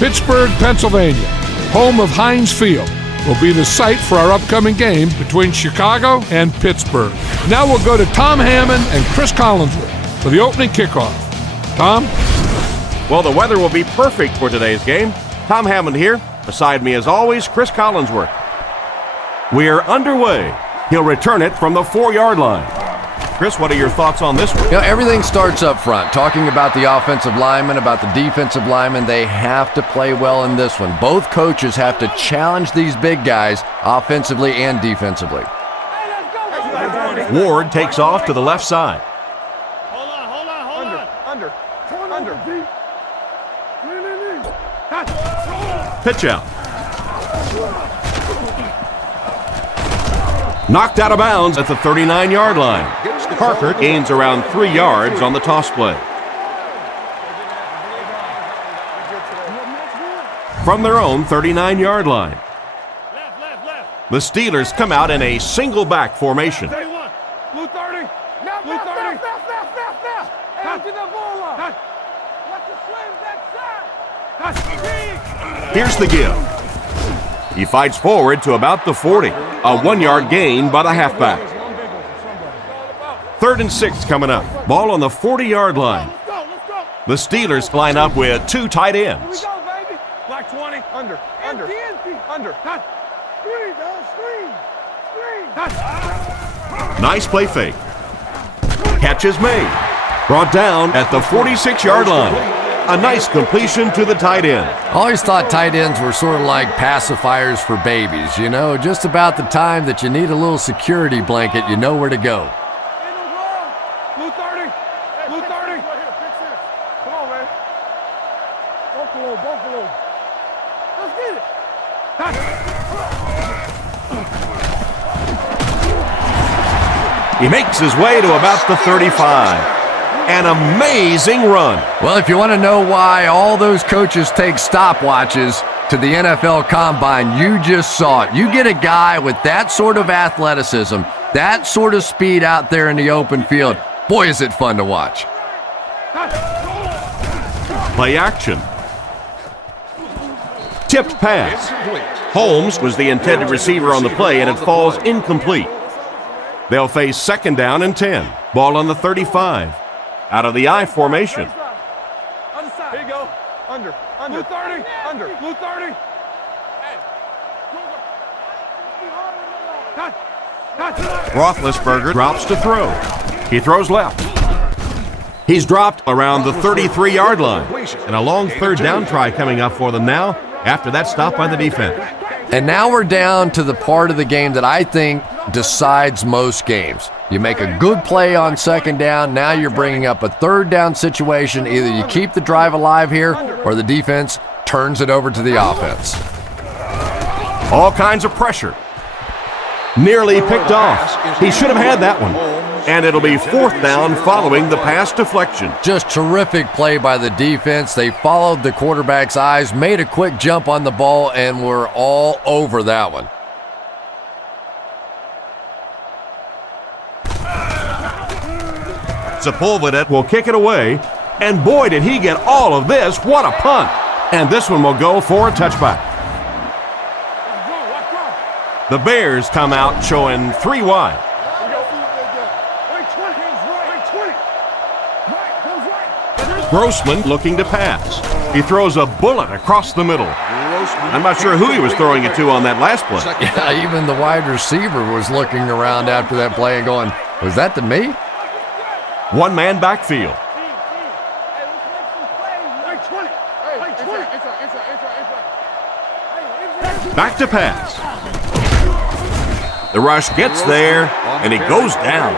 Pittsburgh, Pennsylvania, home of Heinz Field, will be the site for our upcoming game between Chicago and Pittsburgh. Now we'll go to Tom Hammond and Chris Collinsworth for the opening kickoff. Tom? Well, the weather will be perfect for today's game. Tom Hammond here. Beside me, as always, Chris Collinsworth. We are underway. He'll return it from the 4-yard line. Chris, what are your thoughts on this one? You know, everything starts up front. Talking about the offensive linemen, about the defensive linemen, they have to play well in this one. Both coaches have to challenge these big guys offensively and defensively. Ward takes off to the left side. Under. Pitch out. Knocked out of bounds at the 39-yard line. Parker gains around 3 yards on the toss play. From their own 39-yard line. The Steelers come out in a single back formation. Blue 30. Blue 30. Here's the give. He fights forward to about the 40. A 1-yard gain by the halfback. 3rd and 6 coming up. Ball on the 40-yard line. The Steelers line up with 2 tight ends. Black 20. Under. Nice play fake. Catch is made. Brought down at the 46-yard line. A nice completion to the tight end. I always thought tight ends were sort of like pacifiers for babies. You know, just about the time that you need a little security blanket, you know where to go. Blue 30. Come on, man. Buffalo. Let's get it. He makes his way to about the 35. An amazing run. Well, if you want to know why all those coaches take stopwatches to the NFL Combine, you just saw it. You get a guy with that sort of athleticism, that sort of speed out there in the open field. Boy, is it fun to watch. Play action. Tipped pass. Holmes was the intended receiver on the play, and it falls incomplete. They'll face 2nd down and 10. Ball on the 35. Out of the I formation. Other side. Here you go. Under. Blue 30. Blue 30. Roethlisberger drops to throw. He throws left. He's dropped around the 33-yard line. And a long 3rd down try coming up for them now after that stop by the defense. And now we're down to the part of the game that I think decides most games. You make a good play on 2nd down, now you're bringing up a 3rd down situation. Either you keep the drive alive here or the defense turns it over to the offense. All kinds of pressure. Nearly picked off. He should have had that one. And it'll be 4th down following the pass deflection. Just terrific play by the defense. They followed the quarterback's eyes, made a quick jump on the ball, and were all over that one. Sepulveda will kick it away. And boy, did he get all of this. What a punt. And this one will go for a touchback. The Bears come out showing 3 wide. Grossman looking to pass. He throws a bullet across the middle. I'm not sure who he was throwing it to on that last play. Yeah, even the wide receiver was looking around after that play and going, was that to me? 1-man backfield. Back to pass. The rush gets there, and he goes down.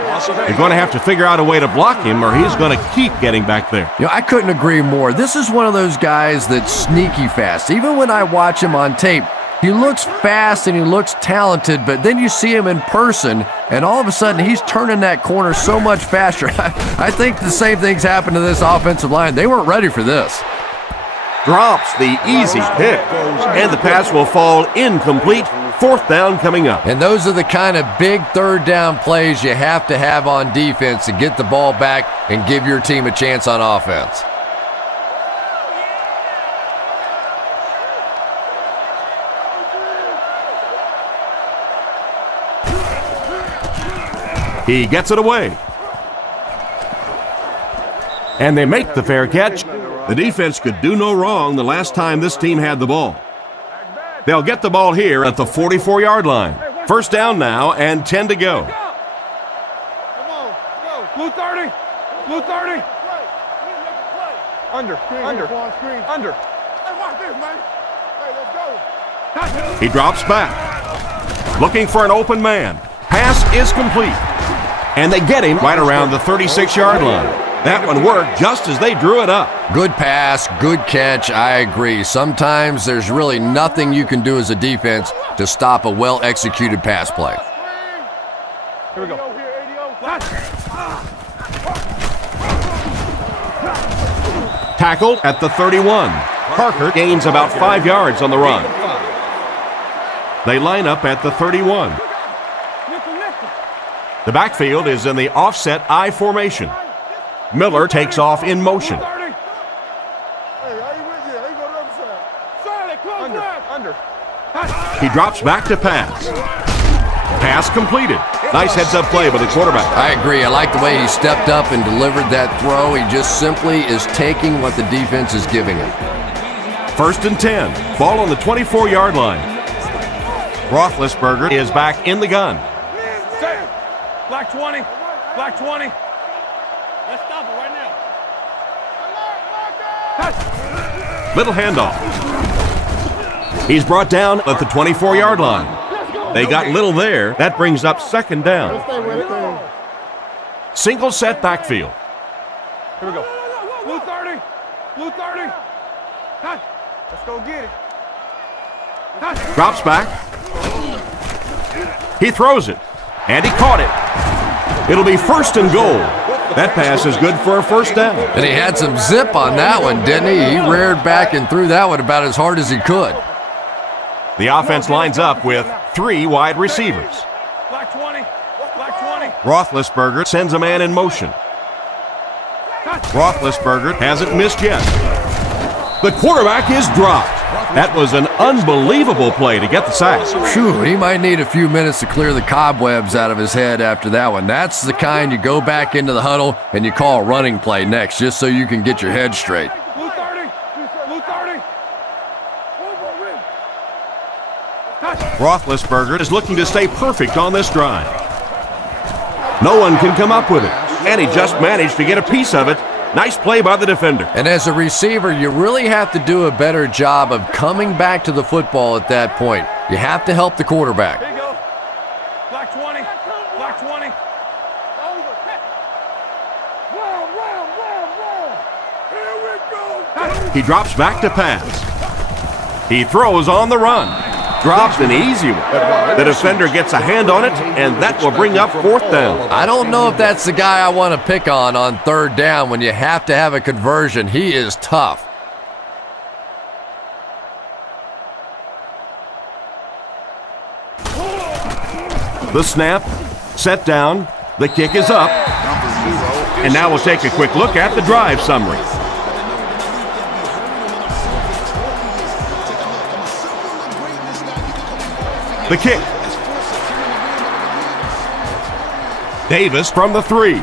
You're going to have to figure out a way to block him, or he's going to keep getting back there. You know, I couldn't agree more. This is one of those guys that's sneaky fast. Even when I watch him on tape, he looks fast and he looks talented, but then you see him in person, and all of a sudden he's turning that corner so much faster. I think the same thing's happened to this offensive line. They weren't ready for this. Drops the easy pick, and the pass will fall incomplete. 4th down coming up. And those are the kind of big 3rd down plays you have to have on defense to get the ball back and give your team a chance on offense. He gets it away. And they make the fair catch. The defense could do no wrong the last time this team had the ball. They'll get the ball here at the 44-yard line. First down now and 10 to go. Come on, go. Blue 30. Blue 30. Under. Under. Hey, watch this, man. Hey, let's go. He drops back. Looking for an open man. Pass is complete. And they get him right around the 36-yard line. That one worked just as they drew it up. Good pass, good catch, I agree. Sometimes there's really nothing you can do as a defense to stop a well-executed pass play. Here we go. Tackled at the 31. Parker gains about 5 yards on the run. They line up at the 31. The backfield is in the offset I formation. Miller takes off in motion. He drops back to pass. Pass completed. Nice heads-up play by the quarterback. I agree. I like the way he stepped up and delivered that throw. He just simply is taking what the defense is giving him. First and 10. Ball on the 24-yard line. Roethlisberger is back in the gun. Black 20. Black 20. Let's stop it right now. Little handoff. He's brought down at the 24-yard line. They got little there. That brings up second down. Single set backfield. Here we go. Blue 30. Blue 30. Let's go get it. Drops back. He throws it. And he caught it. It'll be first and goal. That pass is good for a first down. And he had some zip on that one, didn't he? He reared back and threw that one about as hard as he could. The offense lines up with 3 wide receivers. Black 20. Black 20. Roethlisberger sends a man in motion. Roethlisberger hasn't missed yet. The quarterback is dropped. That was an unbelievable play to get the sack. Phew, he might need a few minutes to clear the cobwebs out of his head after that one. That's the kind you go back into the huddle and you call a running play next just so you can get your head straight. Blue 30. Blue 30. Roethlisberger is looking to stay perfect on this drive. No one can come up with it, and he just managed to get a piece of it. Nice play by the defender. And as a receiver, you really have to do a better job of coming back to the football at that point. You have to help the quarterback. Here you go. Black 20. Black 20. Here we go. He drops back to pass. He throws on the run. Drops an easy one. The defender gets a hand on it, and that will bring up fourth down. I don't know if that's the guy I want to pick on third down when you have to have a conversion. He is tough. The snap, set down, the kick is up. And now we'll take a quick look at the drive summary. The kick. Davis from the 3.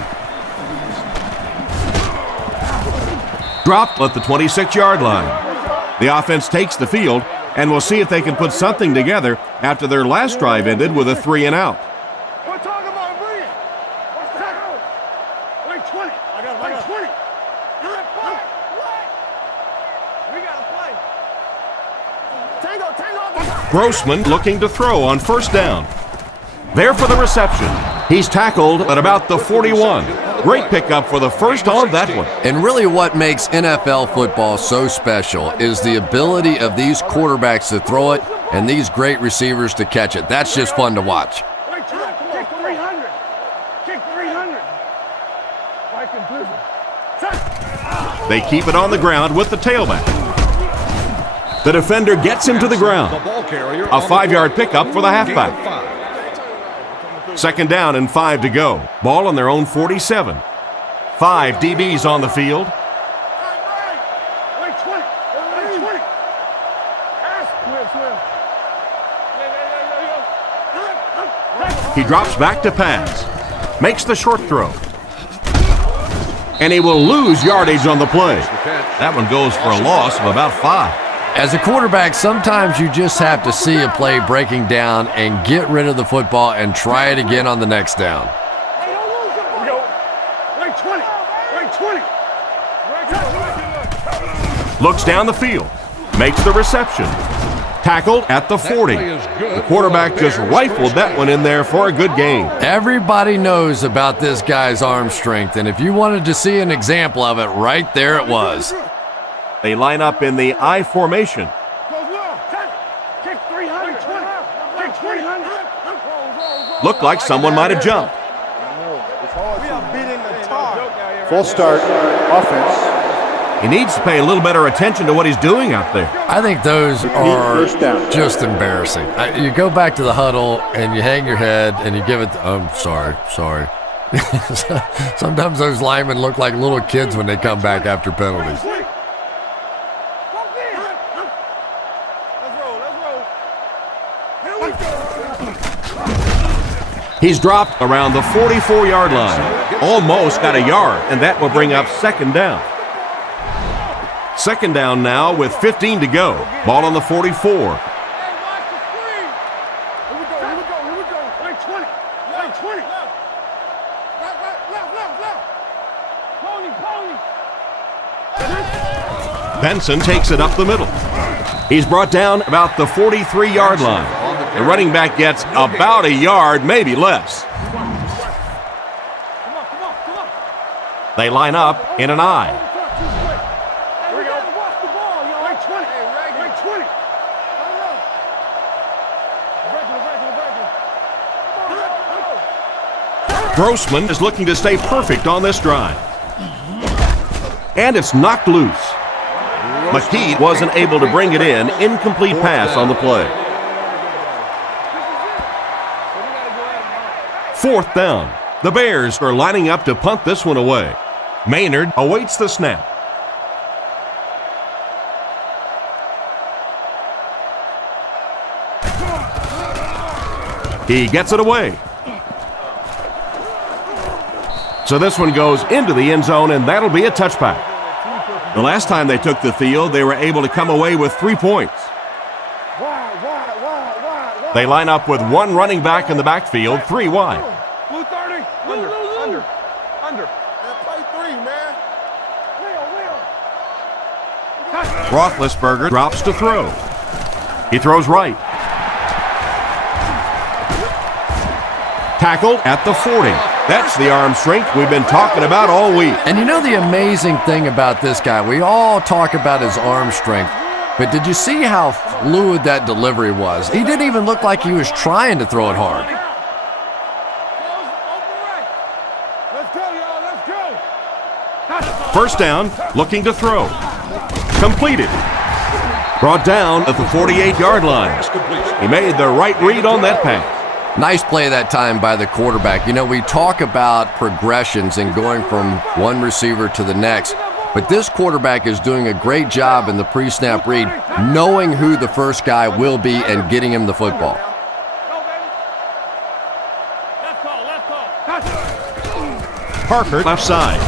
Dropped at the 26-yard line. The offense takes the field, and we'll see if they can put something together after their last drive ended with a 3 and out. We're talking about bringing. What's that? Wait, 20. I got 20. You're at play. We got to play. Tango. Grossman looking to throw on first down. There for the reception. He's tackled at about the 41. Great pickup for the first on that one. And really what makes NFL football so special is the ability of these quarterbacks to throw it and these great receivers to catch it. That's just fun to watch. Wait, kick 300. Kick 300. They keep it on the ground with the tailback. The defender gets him to the ground. A 5-yard pickup for the halfback. Second down and 5 to go. Ball on their own 47. 5 DBs on the field. He drops back to pass. Makes the short throw. And he will lose yardage on the play. That one goes for a loss of about 5. As a quarterback, sometimes you just have to see a play breaking down and get rid of the football and try it again on the next down. Hey, don't lose it, boy. Wait 20. Wait 20. Looks down the field. Makes the reception. Tackled at the 40. The quarterback just rifled that one in there for a good gain. Everybody knows about this guy's arm strength, and if you wanted to see an example of it, right there it was. They line up in the I formation. Kick 300. Kick 300. Looked like someone might have jumped. We are beating the tar. Full start, offense. He needs to pay a little better attention to what he's doing out there. I think those are First down. just embarrassing. You go back to the huddle and you hang your head and you give it, sorry. Sometimes those linemen look like little kids when they come back after penalties. He's dropped around the 44-yard line. Almost got a yard, and that will bring up second down. Second down now with 15 to go. Ball on the 44. Here we go. Wait 20. Wait 20. Left. Pony. Benson takes it up the middle. He's brought down about the 43-yard line. The running back gets about a yard, maybe less. Come on. They line up in an I. Grossman is looking to stay perfect on this drive. And it's knocked loose. McKee wasn't able to bring it in. Incomplete pass on the play. Fourth down. The Bears are lining up to punt this one away. Maynard awaits the snap. He gets it away. So this one goes into the end zone, and that'll be a touchback. The last time they took the field, they were able to come away with 3 points. They line up with one running back in the backfield, 3 wide. Blue 30. Under. Play 3, man. Roethlisberger drops to throw. He throws right. Tackled at the 40. That's the arm strength we've been talking about all week. And you know the amazing thing about this guy, we all talk about his arm strength, but did you see how fluid that delivery was? He didn't even look like he was trying to throw it hard. Let's go, y'all. Let's go. First down, looking to throw. Completed. Brought down at the 48-yard line. He made the right read on that pass. Nice play that time by the quarterback. You know, we talk about progressions and going from one receiver to the next, but this quarterback is doing a great job in the pre-snap read, knowing who the first guy will be and getting him the football. Parker left side.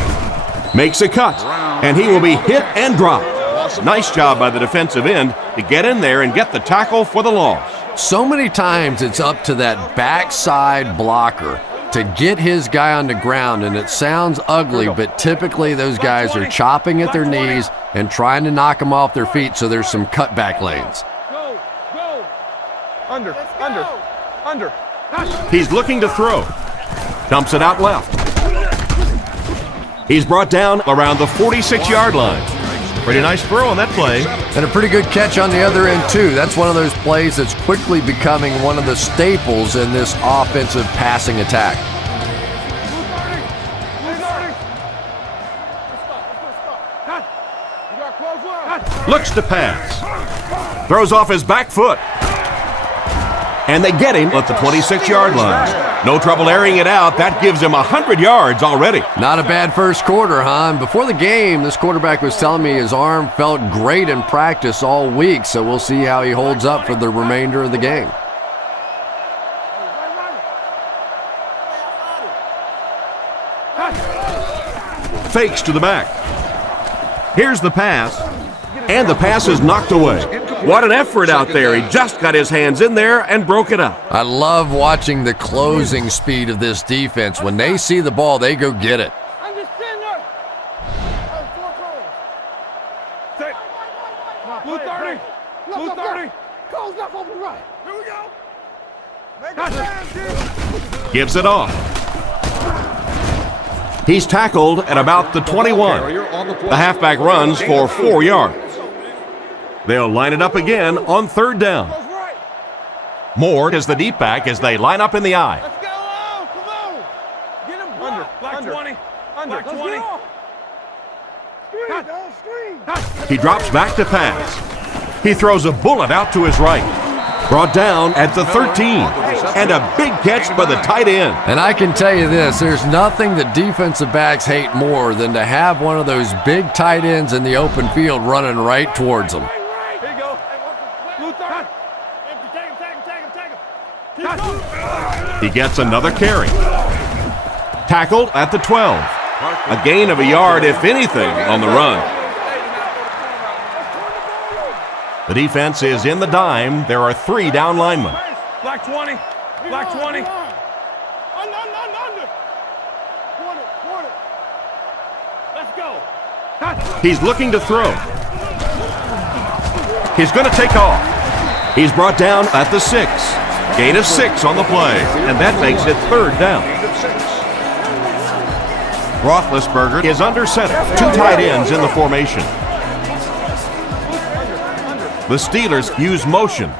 Makes a cut, and he will be hit and dropped. Nice job by the defensive end to get in there and get the tackle for the loss. So many times it's up to that backside blocker to get his guy on the ground, and it sounds ugly, but typically those guys are chopping at their knees and trying to knock them off their feet, so there's some cutback lanes. Go. Under. He's looking to throw. Dumps it out left. He's brought down around the 46-yard line. Pretty nice throw on that play. And a pretty good catch on the other end, too. That's one of those plays that's quickly becoming one of the staples in this offensive passing attack. Looks to pass. Throws off his back foot. And they get him at the 26-yard line. No trouble airing it out. That gives him 100 yards already. Not a bad first quarter, huh? And before the game, this quarterback was telling me his arm felt great in practice all week, so we'll see how he holds up for the remainder of the game. fakes to the back. Here's the pass, and the pass is knocked away. What an effort out there. He just got his hands in there and broke it up. I love watching the closing speed of this defense. When they see the ball, they go get it. I'm just sitting there. Blue 30. Blue 30. Cole's left open right. Here we go. Make a stand, Gives it off. He's tackled at about the 21. The halfback runs for 4 yards. They'll line it up again on third down. Moore is the deep back as they line up in the eye. Let's go on. Come on. Get him under. Black 20. Under. 20. Screen. He drops back to pass. He throws a bullet out to his right. Brought down at the 13. And a big catch by the tight end. And I can tell you this, there's nothing that defensive backs hate more than to have one of those big tight ends in the open field running right towards them. Here you go. Blue 30. Take him. He gets another carry. Tackled at the 12. A gain of a yard, if anything, on the run. The defense is in the dime. There are 3 down linemen. Black 20. Black 20. Under. 20. Let's go. He's looking to throw. He's going to take off. He's brought down at the 6. Gain of 6 on the play, and that makes it third down. Roethlisberger is under center. 2 tight ends in the formation. The Steelers use motion.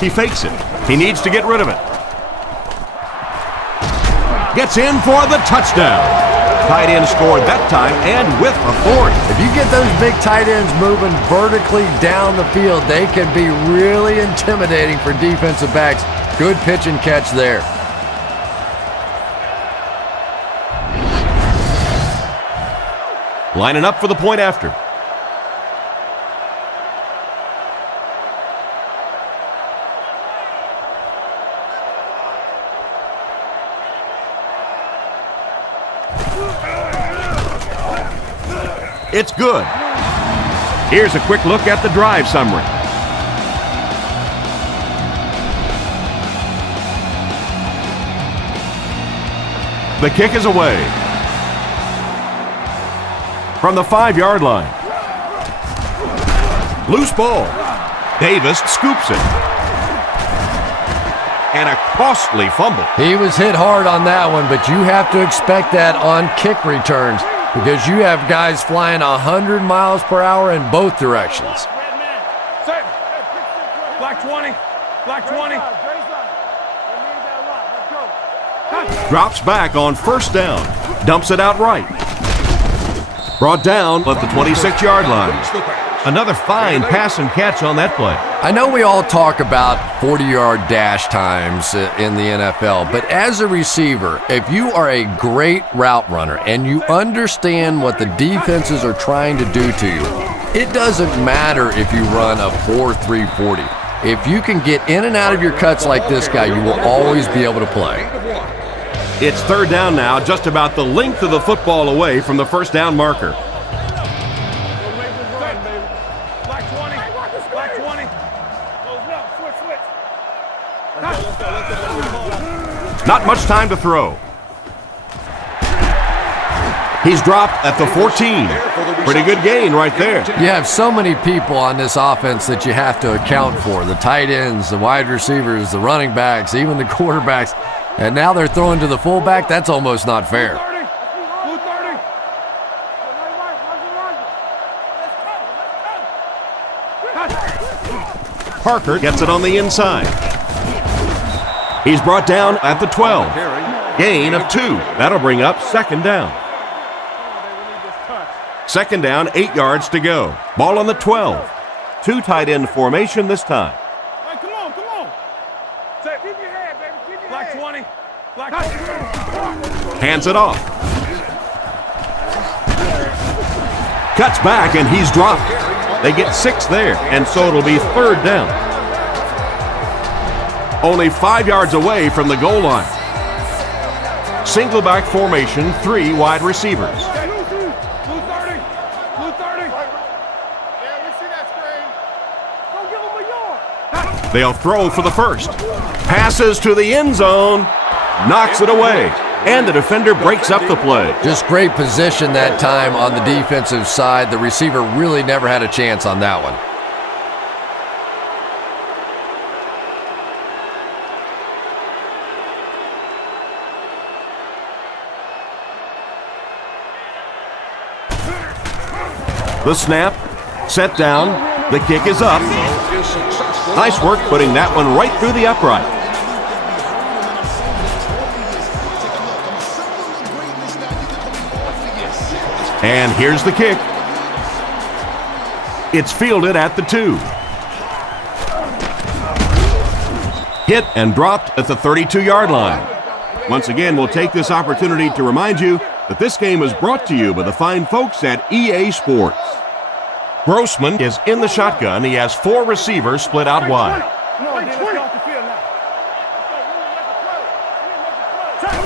He fakes it. He needs to get rid of it. Gets in for the touchdown. Tight end scored that time and with authority. If you get those big tight ends moving vertically down the field, they can be really intimidating for defensive backs. Good pitch and catch there. Lining up for the point after. It's good. Here's a quick look at the drive summary. The kick is away. From the 5-yard line. Loose ball. Davis scoops it. And a costly fumble. He was hit hard on that one, but you have to expect that on kick returns because you have guys flying 100 miles per hour in both directions. Black 20. Black 20. Drops back on first down. Dumps it out right. Brought down at the 26-yard line. Another fine pass and catch on that play. I know we all talk about 40-yard dash times in the NFL, but as a receiver, if you are a great route runner and you understand what the defenses are trying to do to you, it doesn't matter if you run a 4.3 40. If you can get in and out of your cuts like this guy, you will always be able to play. It's third down now, just about the length of the football away from the first down marker. Black 20. Black 20. Not much time to throw. He's dropped at the 14. Pretty good gain right there. You have so many people on this offense that you have to account for. The tight ends, the wide receivers, the running backs, even the quarterbacks. And now they're throwing to the fullback. That's almost not fair. Blue 30. Parker gets it on the inside. He's brought down at the 12. Gain of 2. That'll bring up second down. Second down, 8 yards to go. Ball on the 12. 2 tight end formation this time. Hey, come on. Keep your head, baby. Keep your Black 20. Black 20. Hands it off. Cuts back and he's dropped. They get 6 there, and so it'll be third down. Only 5 yards away from the goal line. Single back formation, 3 wide receivers. Blue 30. Blue 30. Yeah, we see that screen. Don't give him a yard. They'll throw for the first. Passes to the end zone. Knocks it away. And the defender breaks up the play. Just great position that time on the defensive side. The receiver really never had a chance on that one. The snap, set down, the kick is up. Nice work putting that one right through the upright. And here's the kick. It's fielded at the 2. Hit and dropped at the 32-yard line. Once again, we'll take this opportunity to remind you that this game is brought to you by the fine folks at EA Sports. Grossman is in the shotgun. He has 4 receivers split out wide.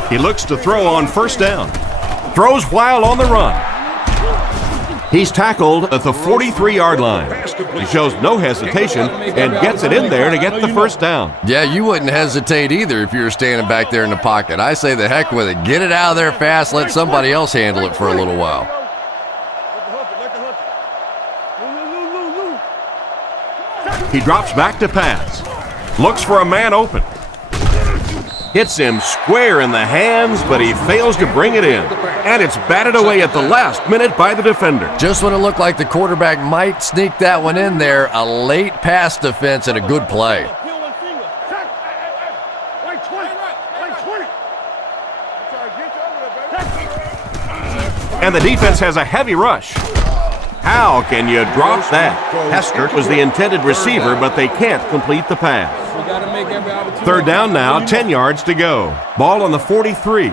He looks to throw on first down. Throws while on the run. He's tackled at the 43-yard line. He shows no hesitation and gets it in there to get the first down. Yeah, you wouldn't hesitate either if you were standing back there in the pocket. I say the heck with it. Get it out of there fast. Let somebody else handle it for a little while. He drops back to pass. Looks for a man open. Hits him square in the hands, but he fails to bring it in. And it's batted away at the last minute by the defender. Just when it looked like the quarterback might sneak that one in there, a late pass defense and a good play. And the defense has a heavy rush. How can you drop that? Hester was the intended receiver, but they can't complete the pass. Third down now, 10 yards to go. Ball on the 43.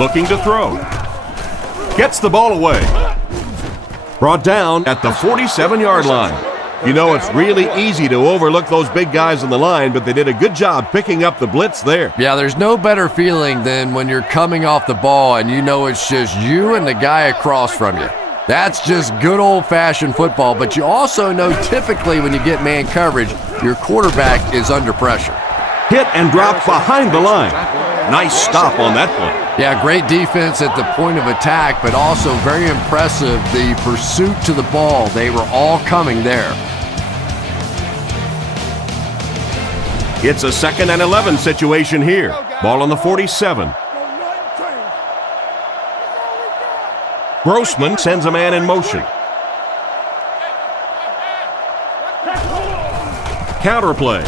Looking to throw. Gets the ball away. Brought down at the 47-yard line. You know, it's really easy to overlook those big guys on the line, but they did a good job picking up the blitz there. Yeah, there's no better feeling than when you're coming off the ball and you know it's just you and the guy across from you. That's just good old-fashioned football, but you also know typically when you get man coverage, your quarterback is under pressure. Hit and drop behind the line. Nice stop on that play. Yeah, great defense at the point of attack, but also very impressive the pursuit to the ball. They were all coming there. It's a 2nd and 11 situation here. Ball on the 47. Grossman sends a man in motion. Counterplay.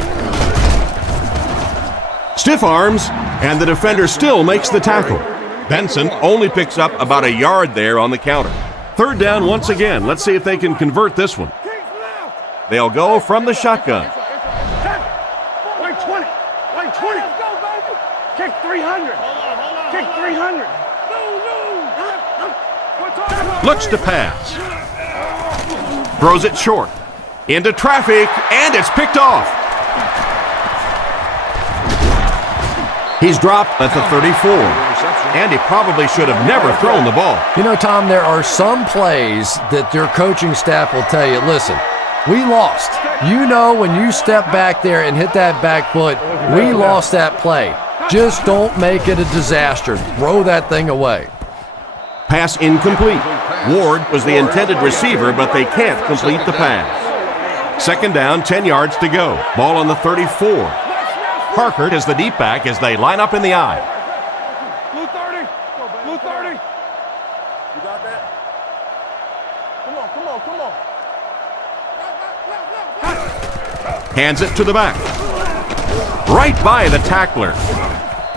Stiff arms, and the defender still makes the tackle. Benson only picks up about a yard there on the counter. Third down once again. Let's see if they can convert this one. They'll go from the shotgun. Kick 300. Kick 300. Looks to pass. Throws it short. Into traffic, and it's picked off. He's dropped at the 34. And he probably should have never thrown the ball. You know, Tom, there are some plays that their coaching staff will tell you, listen, we lost. You know when you step back there and hit that back foot, we lost that play. Just don't make it a disaster. Throw that thing away. Pass incomplete. Ward was the intended receiver, but they can't complete the pass. Second down, 10 yards to go. Ball on the 34. Parker is the deep back as they line up in the eye. Blue 30. Blue 30. You got that? Come on. Hands it to the back. Right by the tackler.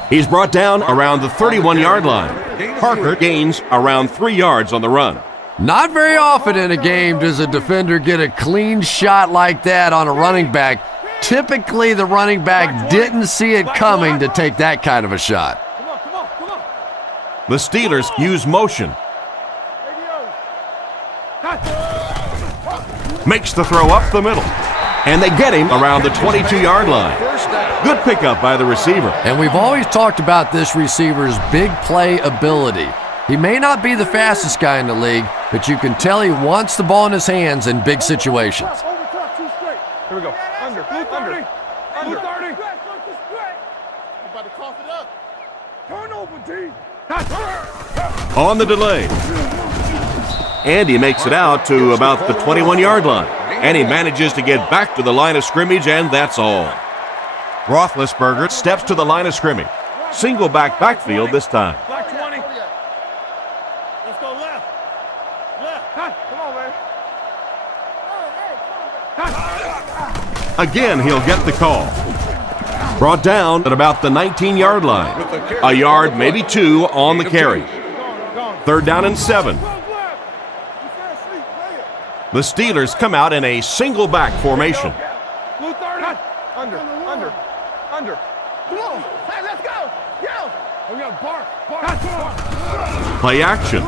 He's brought down around the 31-yard line. Parker gains around 3 yards on the run. Not very often in a game does a defender get a clean shot like that on a running back. Typically, the running back didn't see it coming to take that kind of a shot. The Steelers use motion. Makes the throw up the middle. And they get him around the 22-yard line. Good pickup by the receiver. And we've always talked about this receiver's big play ability. He may not be the fastest guy in the league, but you can tell he wants the ball in his hands in big situations. Here we go. Under. Under. 30. About to cough it up. Turnover, D. On the delay. And he makes it out to about the 21-yard line. And he manages to get back to the line of scrimmage, and that's all. Roethlisberger steps to the line of scrimmage. Single backfield this time. Black 20. Let's go left. Left. Come on, man. Again, he'll get the call. Brought down at about the 19-yard line. A yard, maybe two, on the carry. 3rd down and 7. The Steelers come out in a single back formation. Blue 30. Under. Come on. Hey, let's go. Yo. We got bark. Play action.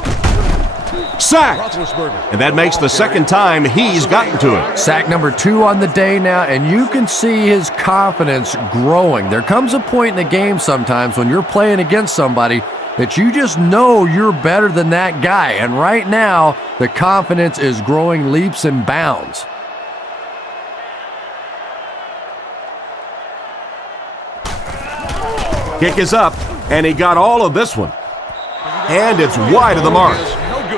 Sacked. And that makes the second time he's gotten to it. Sack number 2 on the day now, and you can see his confidence growing. There comes a point in the game sometimes when you're playing against somebody that you just know you're better than that guy. And right now, the confidence is growing leaps and bounds. Kick is up, and he got all of this one. And it's wide of the mark.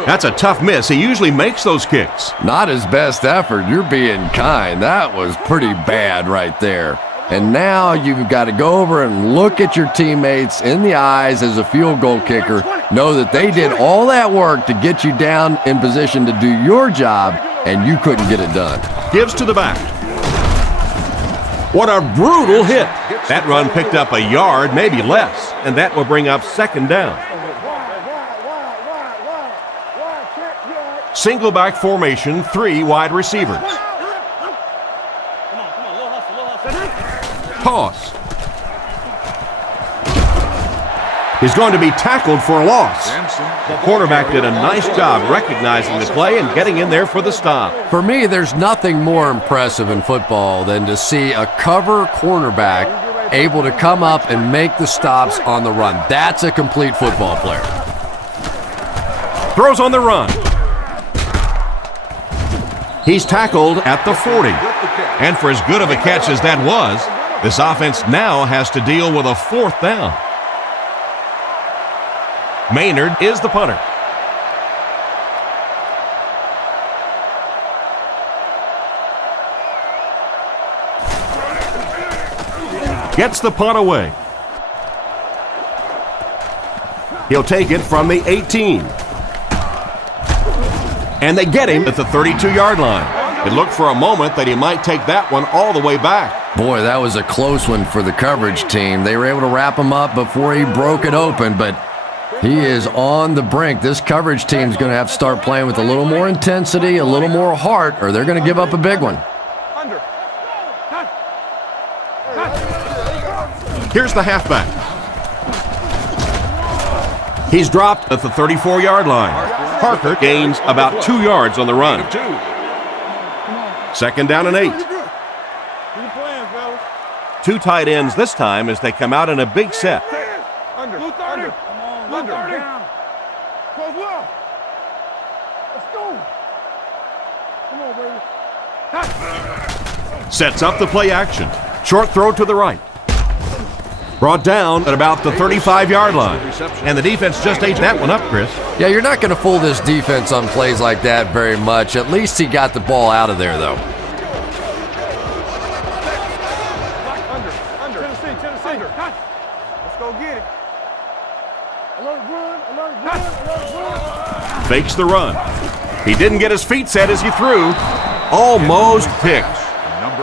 That's a tough miss. He usually makes those kicks. Not his best effort. You're being kind. That was pretty bad right there. And now you've got to go over and look at your teammates in the eyes as a field goal kicker. Know that they did all that work to get you down in position to do your job, and you couldn't get it done. Gives to the back. What a brutal hit. That run picked up a yard, maybe less, and that will bring up 2nd down. Single back formation, 3 wide receivers. Toss. He's going to be tackled for a loss. The quarterback did a nice job recognizing the play and getting in there for the stop. For me, there's nothing more impressive in football than to see a cover cornerback able to come up and make the stops on the run. That's a complete football player. Throws on the run. He's tackled at the 40. And for as good of a catch as that was, this offense now has to deal with a 4th down. Maynard is the punter. Gets the punt away. He'll take it from the 18. And they get him at the 32-yard line. It looked for a moment that he might take that one all the way back. Boy, that was a close one for the coverage team. They were able to wrap him up before he broke it open, but he is on the brink. This coverage team is going to have to start playing with a little more intensity, a little more heart, or they're going to give up a big one. Here's the halfback. He's dropped at the 34-yard line. Parker gains about 2 yards on the run. 2nd down and 8. 2 tight ends this time as they come out in a big set. Under. Let's go. Come on, baby. Sets up the play action. Short throw to the right. Brought down at about the 35-yard line. And the defense just ate that one up, Chris. Yeah, you're not going to fool this defense on plays like that very much. At least he got the ball out of there, though. Under. Tennessee. Let's go get it. Alert run. Fakes the run. He didn't get his feet set as he threw. Almost picked.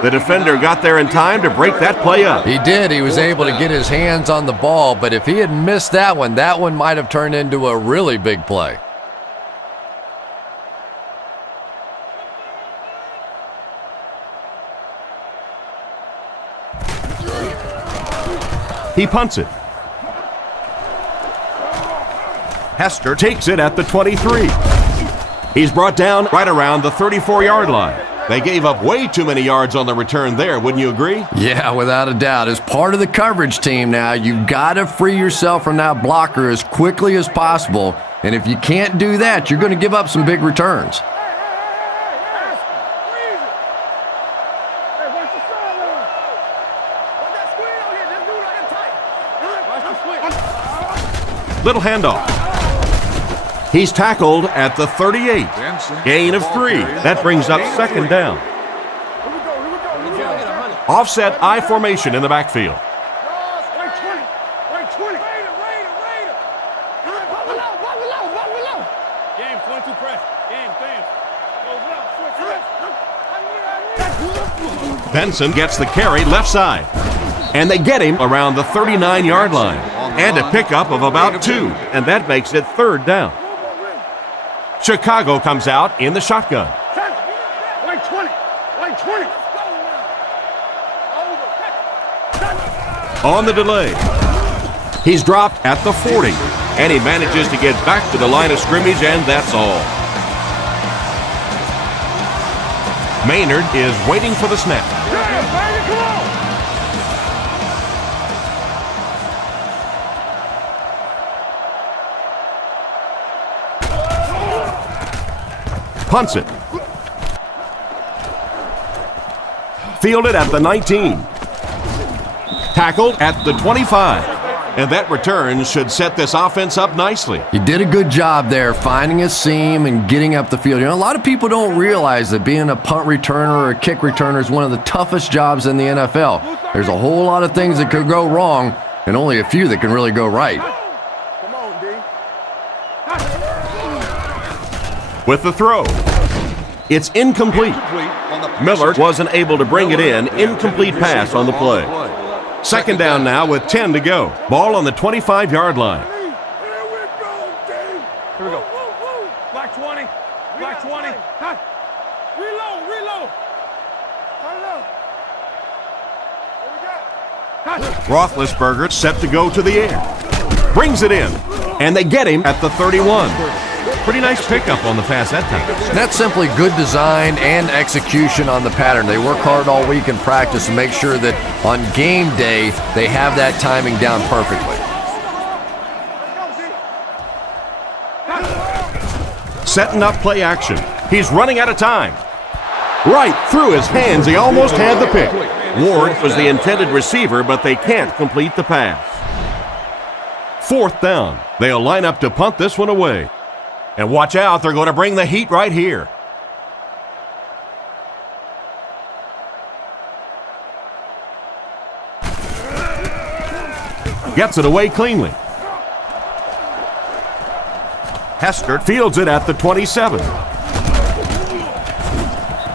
The defender got there in time to break that play up. He did. He was able to get his hands on the ball, but if he had missed that one might have turned into a really big play. He punts it. Hester takes it at the 23. He's brought down right around the 34-yard line. They gave up way too many yards on the return there, wouldn't you agree? Yeah, without a doubt. As part of the coverage team now, you've got to free yourself from that blocker as quickly as possible. And if you can't do that, you're going to give up some big returns. Little handoff. He's tackled at the 38. Gain of 3. That brings up second down. Offset I formation in the backfield. Benson gets the carry left side. And they get him around the 39-yard line. And a pickup of about 2. And that makes it third down. Chicago comes out in the shotgun. On the delay. He's dropped at the 40. And he manages to get back to the line of scrimmage, and that's all. Maynard is waiting for the snap. Punts it. Fielded at the 19. Tackled at the 25. And that return should set this offense up nicely. You did a good job there finding a seam and getting up the field. You know, a lot of people don't realize that being a punt returner or a kick returner is one of the toughest jobs in the NFL. There's a whole lot of things that could go wrong and only a few that can really go right. With the throw. It's incomplete. Miller wasn't able to bring it in. Incomplete pass on the play. Second down now with 10 to go. Ball on the 25-yard line. Here we go. Black 20. Black 20. Reload. Roethlisberger set to go to the air. Brings it in. And they get him at the 31. Pretty nice pickup on the pass that time. That's simply good design and execution on the pattern. They work hard all week in practice to make sure that on game day they have that timing down perfectly. Setting up play action. He's running out of time. Right through his hands, he almost had the pick. Ward was the intended receiver, but they can't complete the pass. Fourth down. They'll line up to punt this one away. And watch out, they're going to bring the heat right here. Gets it away cleanly. Hester fields it at the 27.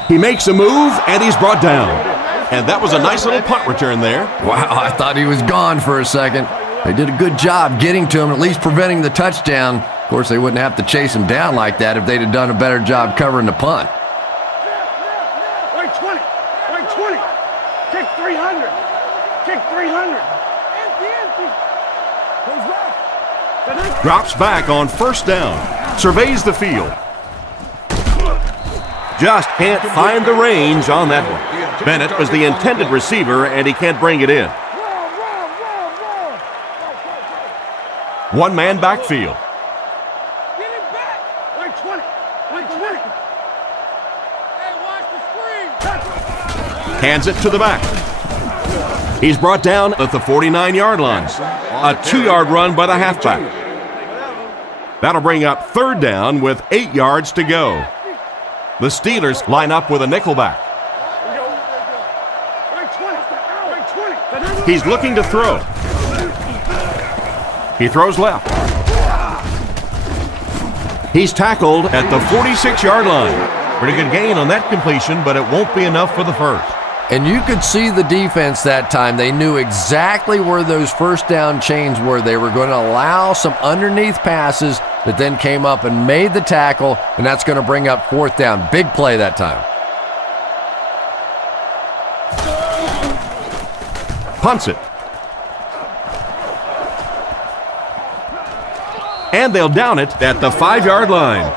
He makes a move, and he's brought down. And that was a nice little punt return there. Wow, I thought he was gone for a second. They did a good job getting to him, at least preventing the touchdown. Of course, they wouldn't have to chase him down like that if they'd have done a better job covering the punt. Right 20. Right 20. Kick 300. Kick 300. Empty. Drops back on first down. Surveys the field. Just can't find the range on that one. Bennett was the intended receiver, and he can't bring it in. One-man backfield. Hands it to the back. He's brought down at the 49-yard line. A 2-yard run by the halfback. That'll bring up third down with 8 yards to go. The Steelers line up with a nickelback. He's looking to throw. He throws left. He's tackled at the 46-yard line. Pretty good gain on that completion, but it won't be enough for the first. And you could see the defense that time. They knew exactly where those first down chains were. They were going to allow some underneath passes that then came up and made the tackle, and that's going to bring up fourth down. Big play that time. Punts it. And they'll down it at the 5-yard line.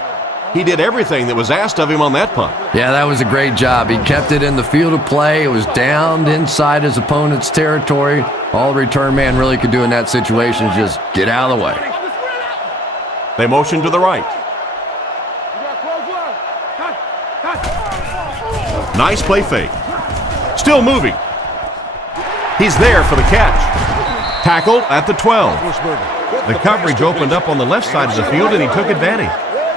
He did everything that was asked of him on that punt. Yeah, that was a great job. He kept it in the field of play. It was down inside his opponent's territory. All the return man really could do in that situation is just get out of the way. They motion to the right. Nice play fake. Still moving. He's there for the catch. Tackle at the 12. The coverage opened up on the left side of the field, and he took advantage.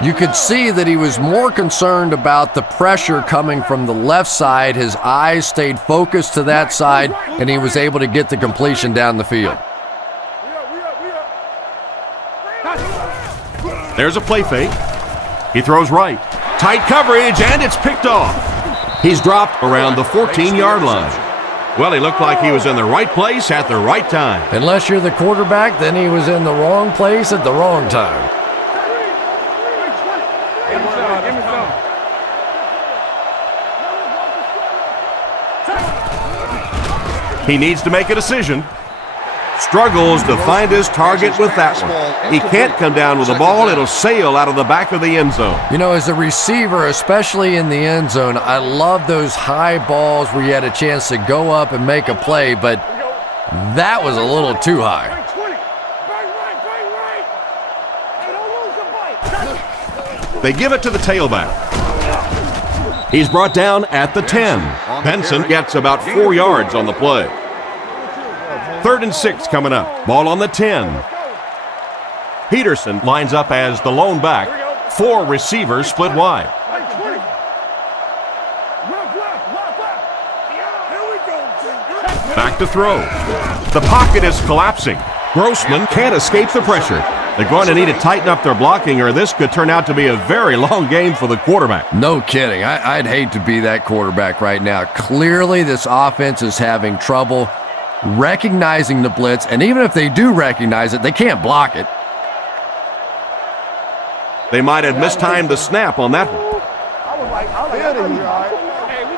You could see that he was more concerned about the pressure coming from the left side. His eyes stayed focused to that side, and he was able to get the completion down the field. There's a play fake. He throws right. Tight coverage, and it's picked off. He's dropped around the 14-yard line. Well, he looked like he was in the right place at the right time. Unless you're the quarterback, then he was in the wrong place at the wrong time. He needs to make a decision. Struggles to find his target with that one. He can't come down with the ball. It'll sail out of the back of the end zone. You know, as a receiver, especially in the end zone, I love those high balls where you had a chance to go up and make a play, but that was a little too high. They give it to the tailback. He's brought down at the 10. Benson gets about 4 yards on the play. 3rd and 6 coming up. Ball on the 10. Peterson lines up as the lone back. 4 receivers split wide. Back to throw. The pocket is collapsing. Grossman can't escape the pressure. They're going to need to tighten up their blocking, or this could turn out to be a very long game for the quarterback. No kidding. I'd hate to be that quarterback right now. Clearly, this offense is having trouble recognizing the blitz, and even if they do recognize it, they can't block it. They might have mistimed the snap on that one.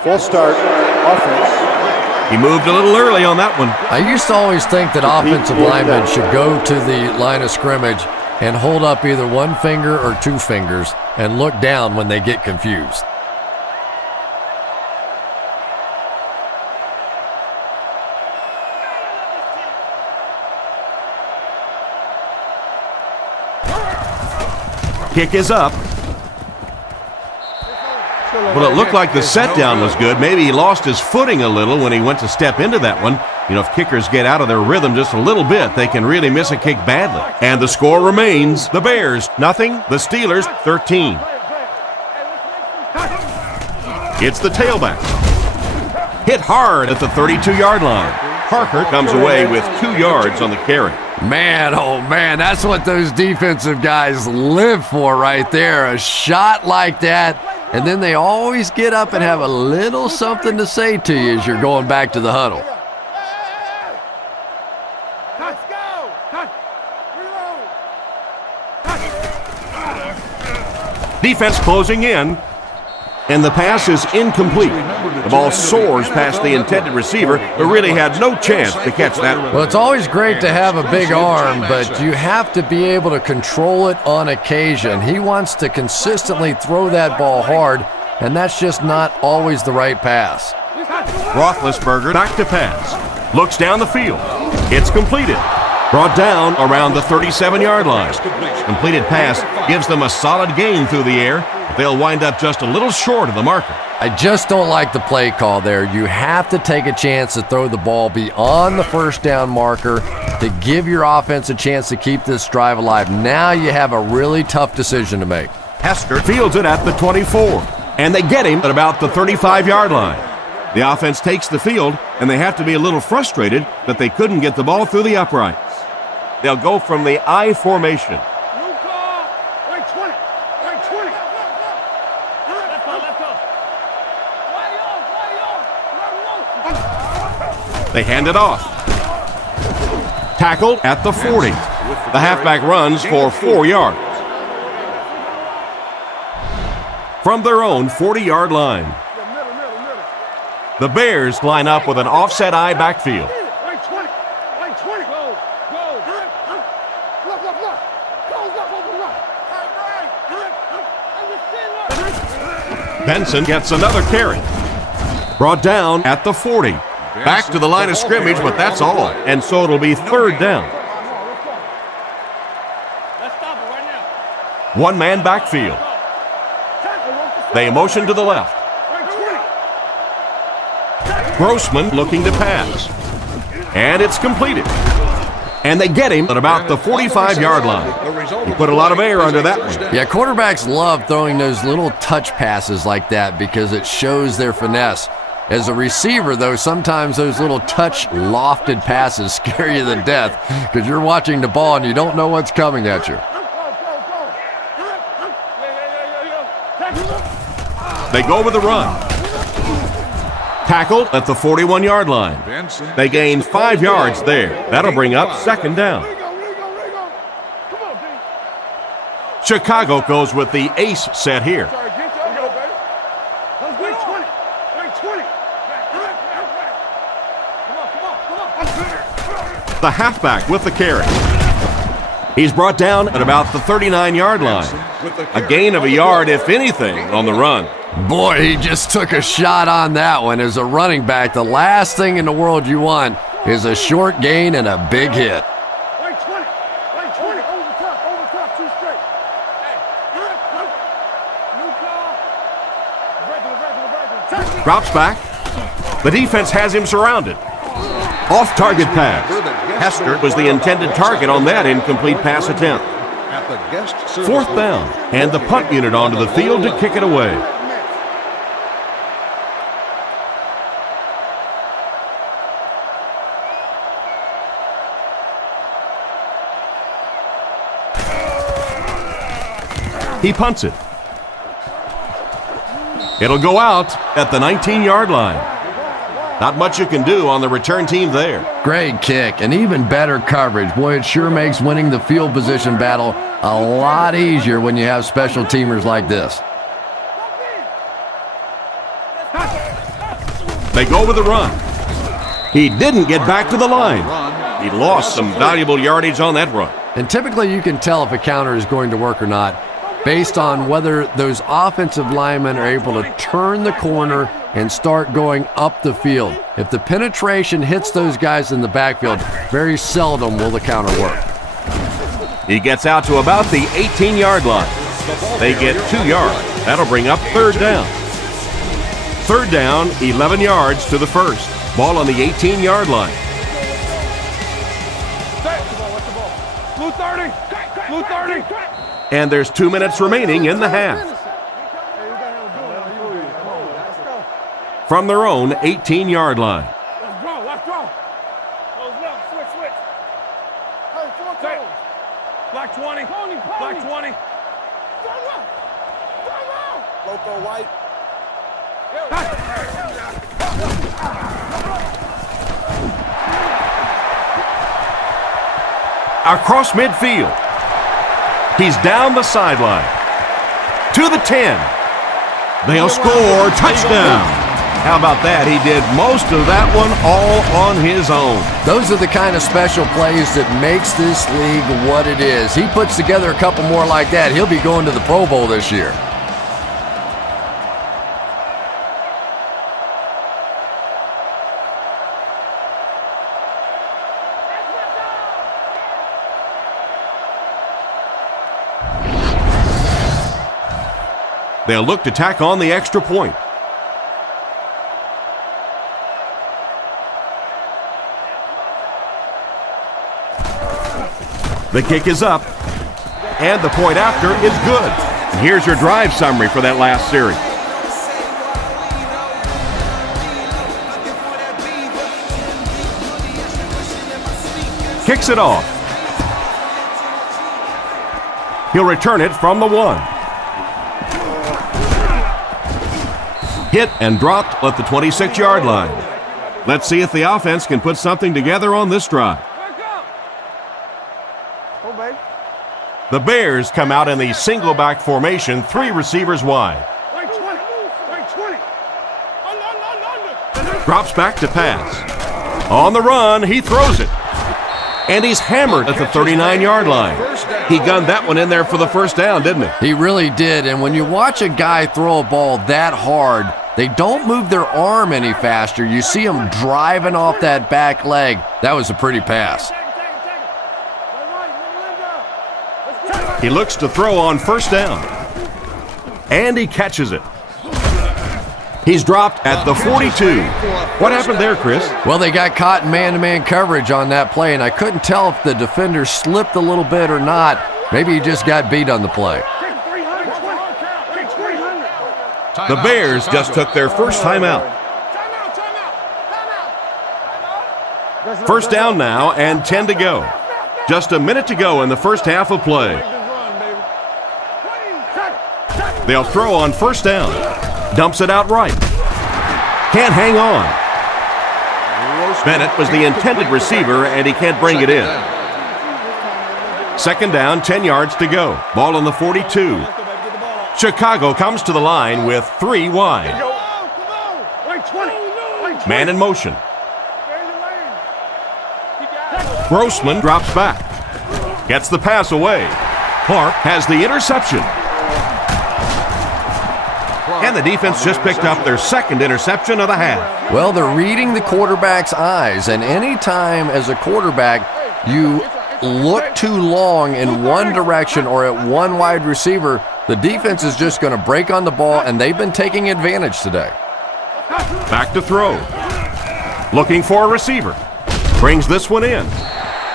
Full start, offense. He moved a little early on that one. I used to always think that offensive linemen should go to the line of scrimmage and hold up either one finger or 2 fingers and look down when they get confused. Kick is up. Well, it looked like the set down was good. Maybe he lost his footing a little when he went to step into that one. You know, if kickers get out of their rhythm just a little bit, they can really miss a kick badly. And the score remains the Bears 0, the Steelers 13. It's the tailback. Hit hard at the 32-yard line. Parker comes away with 2 yards on the carry. Man, oh man, that's what those defensive guys live for right there. A shot like that, and then they always get up and have a little something to say to you as you're going back to the huddle. Let's go! Reload! Defense closing in, and the pass is incomplete. The ball soars past the intended receiver, but really had no chance to catch that one. Well, it's always great to have a big arm, but you have to be able to control it on occasion. He wants to consistently throw that ball hard, and that's just not always the right pass. Roethlisberger back to pass. Looks down the field. It's completed. Brought down around the 37-yard line. Completed pass gives them a solid gain through the air, but they'll wind up just a little short of the marker. I just don't like the play call there. You have to take a chance to throw the ball beyond the first down marker to give your offense a chance to keep this drive alive. Now you have a really tough decision to make. Hester fields it at the 24, and they get him at about the 35-yard line. The offense takes the field, and they have to be a little frustrated that they couldn't get the ball through the uprights. They'll go from the I formation. They hand it off. Tackled at the 40. The halfback runs for 4 yards. From their own 40-yard line. The Bears line up with an offset I backfield. Benson gets another carry. Brought down at the 40. Back to the line of scrimmage, but that's all. And so it'll be third down. One-man backfield. They motion to the left. Grossman looking to pass. And it's completed. And they get him at about the 45-yard line. He put a lot of air under that one. Yeah, quarterbacks love throwing those little touch passes like that because it shows their finesse. As a receiver, though, sometimes those little touch lofted passes scare you to death because you're watching the ball and you don't know what's coming at you. They go with the run. Tackled at the 41-yard line. They gain 5 yards there. That'll bring up second down. Chicago goes with the ace set here. The halfback with the carry. He's brought down at about the 39-yard line. A gain of a yard, if anything, on the run. Boy, he just took a shot on that one. As a running back, the last thing in the world you want is a short gain and a big hit. Drops back. The defense has him surrounded. Off-target pass. Hester was the intended target on that incomplete pass attempt. Fourth down, and the punt unit onto the field to kick it away. He punts it. It'll go out at the 19-yard line. Not much you can do on the return team there. Great kick and even better coverage. Boy, it sure makes winning the field position battle a lot easier when you have special teamers like this. They go with the run. He didn't get back to the line. He lost some valuable yardage on that run. And typically you can tell if a counter is going to work or not based on whether those offensive linemen are able to turn the corner and start going up the field. If the penetration hits those guys in the backfield, very seldom will the counter work. He gets out to about the 18-yard line. They get 2 yards. That'll bring up third down. Third down, 11 yards to the first. Ball on the 18-yard line. Blue 30. Blue 30. And there's 2 minutes remaining in the half. From their own 18-yard line. Let's go. Let's go. Close left. Switch, switch. Hey, 4 toes. Black 20. Black 20. Loco White. Across midfield. He's down the sideline. To the 10. They'll score. Touchdown. How about that? He did most of that one all on his own. Those are the kind of special plays that makes this league what it is. He puts together a couple more like that. He'll be going to the Pro Bowl this year. They'll look to tack on the extra point. The kick is up, and the point after is good. And here's your drive summary for that last series. Kicks it off. He'll return it from the 1. Hit and dropped at the 26-yard line. Let's see if the offense can put something together on this drive. The Bears come out in the single back formation, 3 receivers wide. Drops back to pass. On the run, he throws it. And he's hammered at the 39-yard line. He gunned that one in there for the first down, didn't he? He really did, and when you watch a guy throw a ball that hard, they don't move their arm any faster. You see him driving off that back leg. That was a pretty pass. He looks to throw on first down. And he catches it. He's dropped at the 42. What happened there, Chris? Well, they got caught in man-to-man coverage on that play, and I couldn't tell if the defender slipped a little bit or not. Maybe he just got beat on the play. The Bears just took their first timeout. First down now and 10 to go. Just a minute to go in the first half of play. They'll throw on first down. Dumps it out right. Can't hang on. Bennett was the intended receiver, and he can't bring it in. Second down, 10 yards to go. Ball on the 42. Chicago comes to the line with 3 wide. Man in motion. Grossman drops back. Gets the pass away. Clark has the interception. And the defense just picked up their second interception of the half. Well, they're reading the quarterback's eyes, and anytime as a quarterback you look too long in one direction or at one wide receiver, the defense is just going to break on the ball, and they've been taking advantage today. Back to throw. Looking for a receiver. Brings this one in.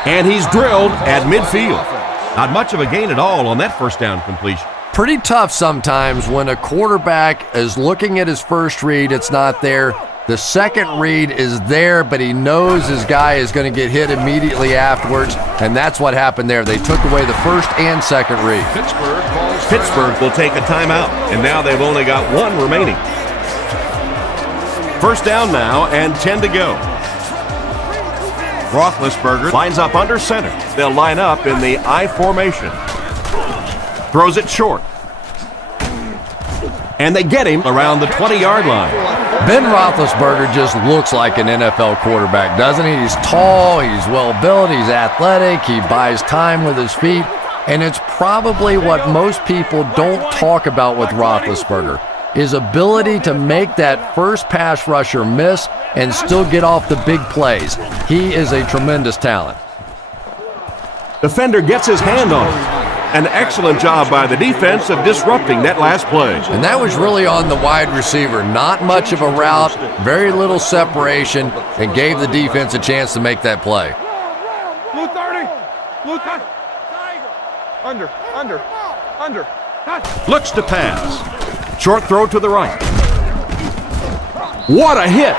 And he's drilled at midfield. Not much of a gain at all on that first down completion. Pretty tough sometimes when a quarterback is looking at his first read, it's not there. The second read is there, but he knows his guy is going to get hit immediately afterwards, and that's what happened there. They took away the first and second read. Pittsburgh will take a timeout, and now they've only got one remaining. First down now and 10 to go. Roethlisberger lines up under center. They'll line up in the I formation. Throws it short. And they get him around the 20-yard line. Ben Roethlisberger just looks like an NFL quarterback, doesn't he? He's tall, he's well-built, he's athletic, he buys time with his feet, and it's probably what most people don't talk about with Roethlisberger, his ability to make that first pass rusher miss and still get off the big plays. He is a tremendous talent. Defender gets his hand on it. An excellent job by the defense of disrupting that last play. And that was really on the wide receiver. Not much of a route, very little separation, and gave the defense a chance to make that play. Blue 30. Blue 30. Under. Looks to pass. Short throw to the right. What a hit!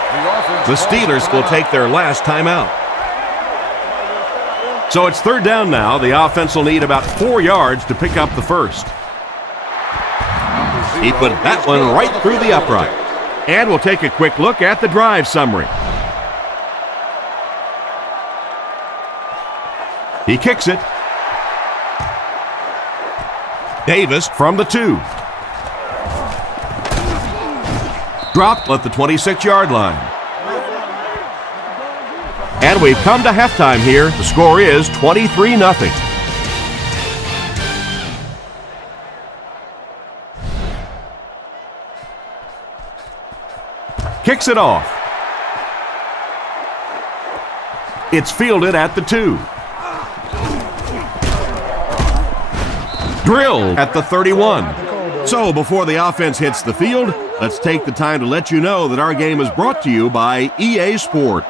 The Steelers will take their last timeout. So it's third down now. The offense will need about 4 yards to pick up the first. He put that one right through the upright. And we'll take a quick look at the drive summary. He kicks it. Davis from the 2. Dropped at the 26-yard line. And we've come to halftime here. The score is 23-0. Kicks it off. It's fielded at the 2. Drilled at the 31. So before the offense hits the field, let's take the time to let you know that our game is brought to you by EA Sports.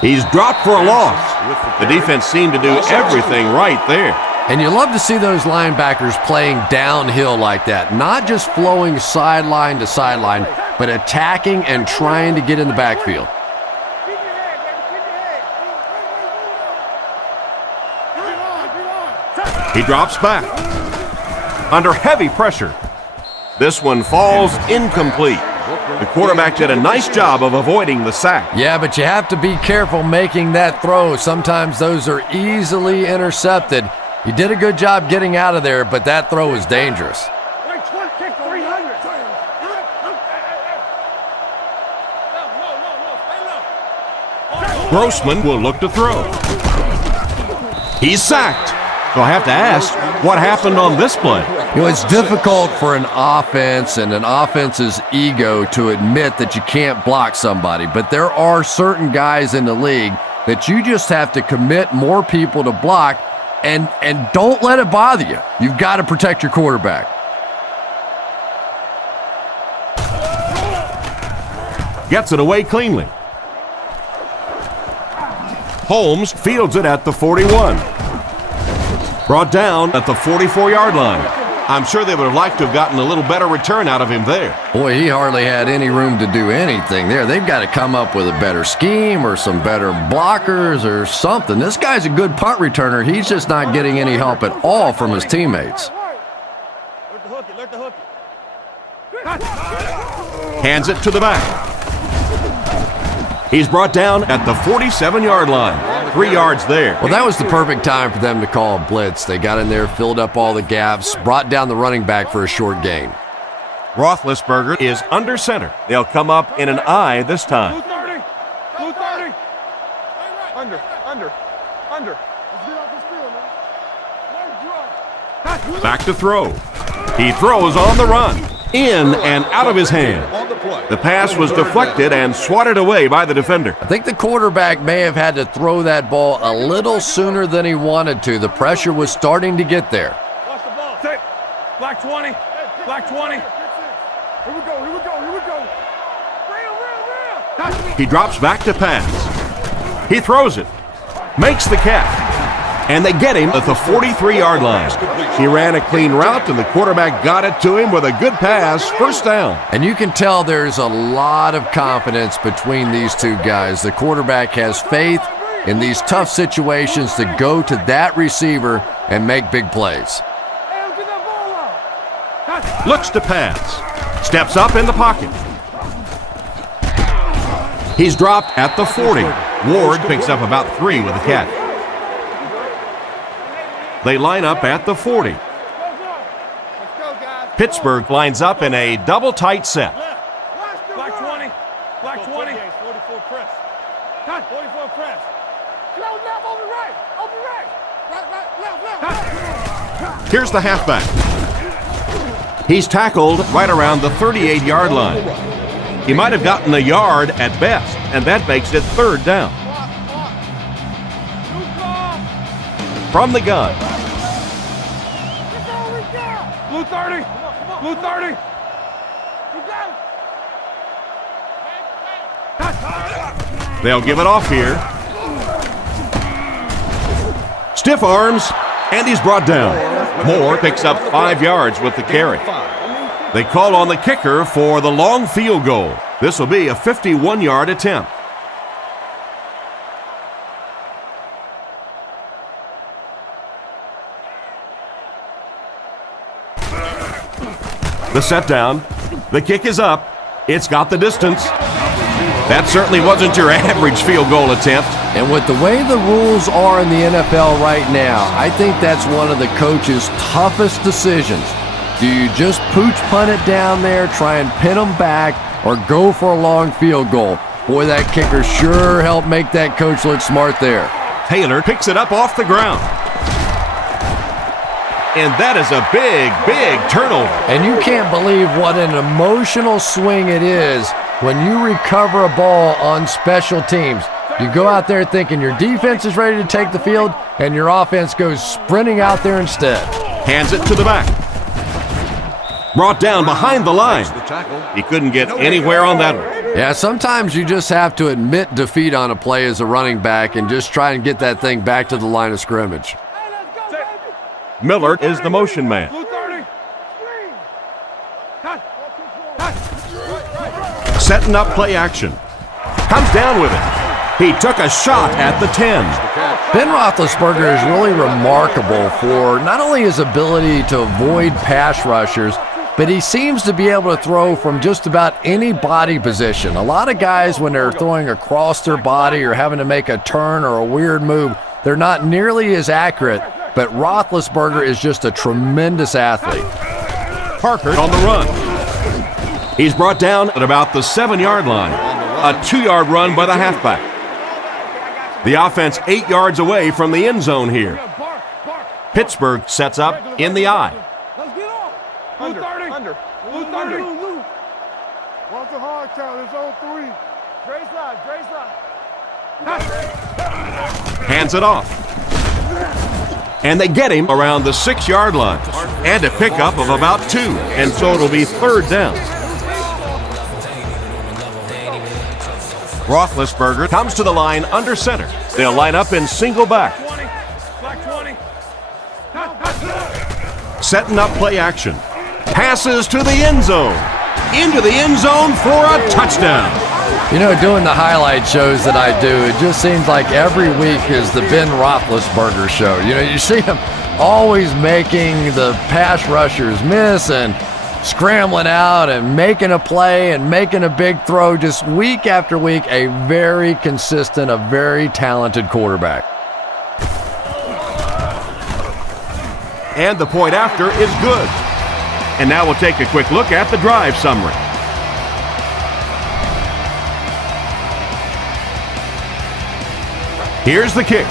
He's dropped for a loss. The defense seemed to do everything right there. And you love to see those linebackers playing downhill like that, not just flowing sideline to sideline, but attacking and trying to get in the backfield. He drops back under heavy pressure. This one falls incomplete. The quarterback did a nice job of avoiding the sack. Yeah, but you have to be careful making that throw. Sometimes those are easily intercepted. He did a good job getting out of there, but that throw was dangerous. Wait, 20, kick 300. Grossman will look to throw. He's sacked. So I have to ask, what happened on this play? You know, it's difficult for an offense and an offense's ego to admit that you can't block somebody, but there are certain guys in the league that you just have to commit more people to block, and don't let it bother you. You've got to protect your quarterback. Gets it away cleanly. Holmes fields it at the 41. Brought down at the 44-yard line. I'm sure they would have liked to have gotten a little better return out of him there. Boy, he hardly had any room to do anything there. They've got to come up with a better scheme or some better blockers or something. This guy's a good punt returner. He's just not getting any help at all from his teammates. Hands it to the back. He's brought down at the 47-yard line. 3 yards there. Well, that was the perfect time for them to call a blitz. They got in there, filled up all the gaps, brought down the running back for a short gain. Roethlisberger is under center. They'll come up in an I this time. 230. 230. Under. Let's get off this field, man. Back to throw. He throws on the run. In and out of his hand. The pass was deflected and swatted away by the defender. I think the quarterback may have had to throw that ball a little sooner than he wanted to. The pressure was starting to get there. Watch the ball. Take. Black 20. Black 20. Here we go. Real. He drops back to pass. He throws it. Makes the catch. And they get him at the 43-yard line. He ran a clean route, and the quarterback got it to him with a good pass, first down. And you can tell there's a lot of confidence between these two guys. The quarterback has faith in these tough situations to go to that receiver and make big plays. Looks to pass. Steps up in the pocket. He's dropped at the 40. Ward picks up about 3 with the catch. They line up at the 40. Pittsburgh lines up in a double tight set. Black 20. Black 20. 44 press. 44 press. Left, open right. Left. Here's the halfback. He's tackled right around the 38-yard line. He might have gotten a yard at best, and that makes it third down. From the gun. Blue 30. Blue 30. You got it. They'll give it off here. Stiff arms, and he's brought down. Moore picks up 5 yards with the carry. They call on the kicker for the long field goal. This will be a 51-yard attempt. The set down. The kick is up. It's got the distance. That certainly wasn't your average field goal attempt. And with the way the rules are in the NFL right now, I think that's one of the coach's toughest decisions. Do you just pooch punt it down there, try and pin them back, or go for a long field goal? Boy, that kicker sure helped make that coach look smart there. Taylor picks it up off the ground. And that is a big, big turnover. And you can't believe what an emotional swing it is when you recover a ball on special teams. You go out there thinking your defense is ready to take the field, and your offense goes sprinting out there instead. Hands it to the back. Brought down behind the line. He couldn't get anywhere on that one. Yeah, sometimes you just have to admit defeat on a play as a running back and just try and get that thing back to the line of scrimmage. Miller is the motion man. Blue 30. Setting up play action. Comes down with it. He took a shot at the 10. Ben Roethlisberger is really remarkable for not only his ability to avoid pass rushers, but he seems to be able to throw from just about any body position. A lot of guys, when they're throwing across their body or having to make a turn or a weird move, they're not nearly as accurate. but Roethlisberger is just a tremendous athlete. Parker on the run. He's brought down at about the 7-yard line. A 2-yard run by the halfback. The offense 8 yards away from the end zone here. Pittsburgh sets up in the I. Let's get off. Under. Blue 30. Watch the hard count. It's on 3. Dre's live. Hands it off. And they get him around the 6-yard line. And a pickup of about 2. And so it'll be 3rd down. Roethlisberger comes to the line under center. They'll line up in single back. Setting up play action. Passes to the end zone. Into the end zone for a touchdown. You know, doing the highlight shows that I do, it just seems like every week is the Ben Roethlisberger show. You know, you see him always making the pass rushers miss and scrambling out and making a play and making a big throw just week after week. A very consistent, a very talented quarterback. And the point after is good. And now we'll take a quick look at the drive summary. Here's the kick.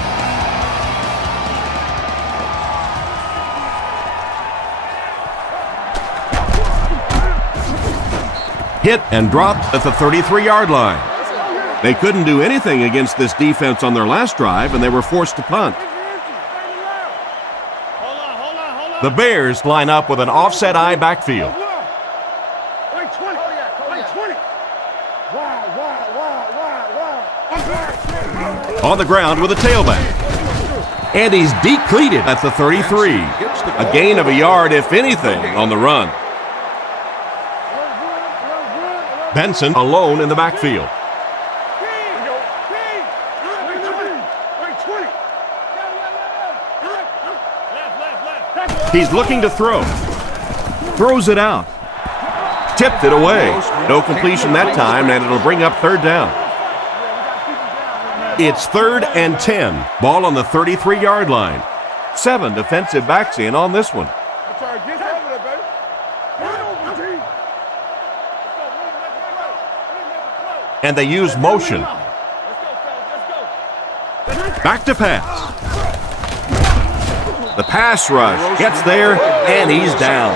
Hit and dropped at the 33-yard line. They couldn't do anything against this defense on their last drive, and they were forced to punt. The Bears line up with an offset I backfield. On the ground with a tailback. And he's decleated at the 33. A gain of a yard, if anything, on the run. Benson alone in the backfield. He's looking to throw. Throws it out. Tipped it away. No completion that time, and it'll bring up 3rd down. It's 3rd and 10. Ball on the 33-yard line. 7 defensive backs in on this one. And they use motion. Back to pass. The pass rush gets there, and he's down.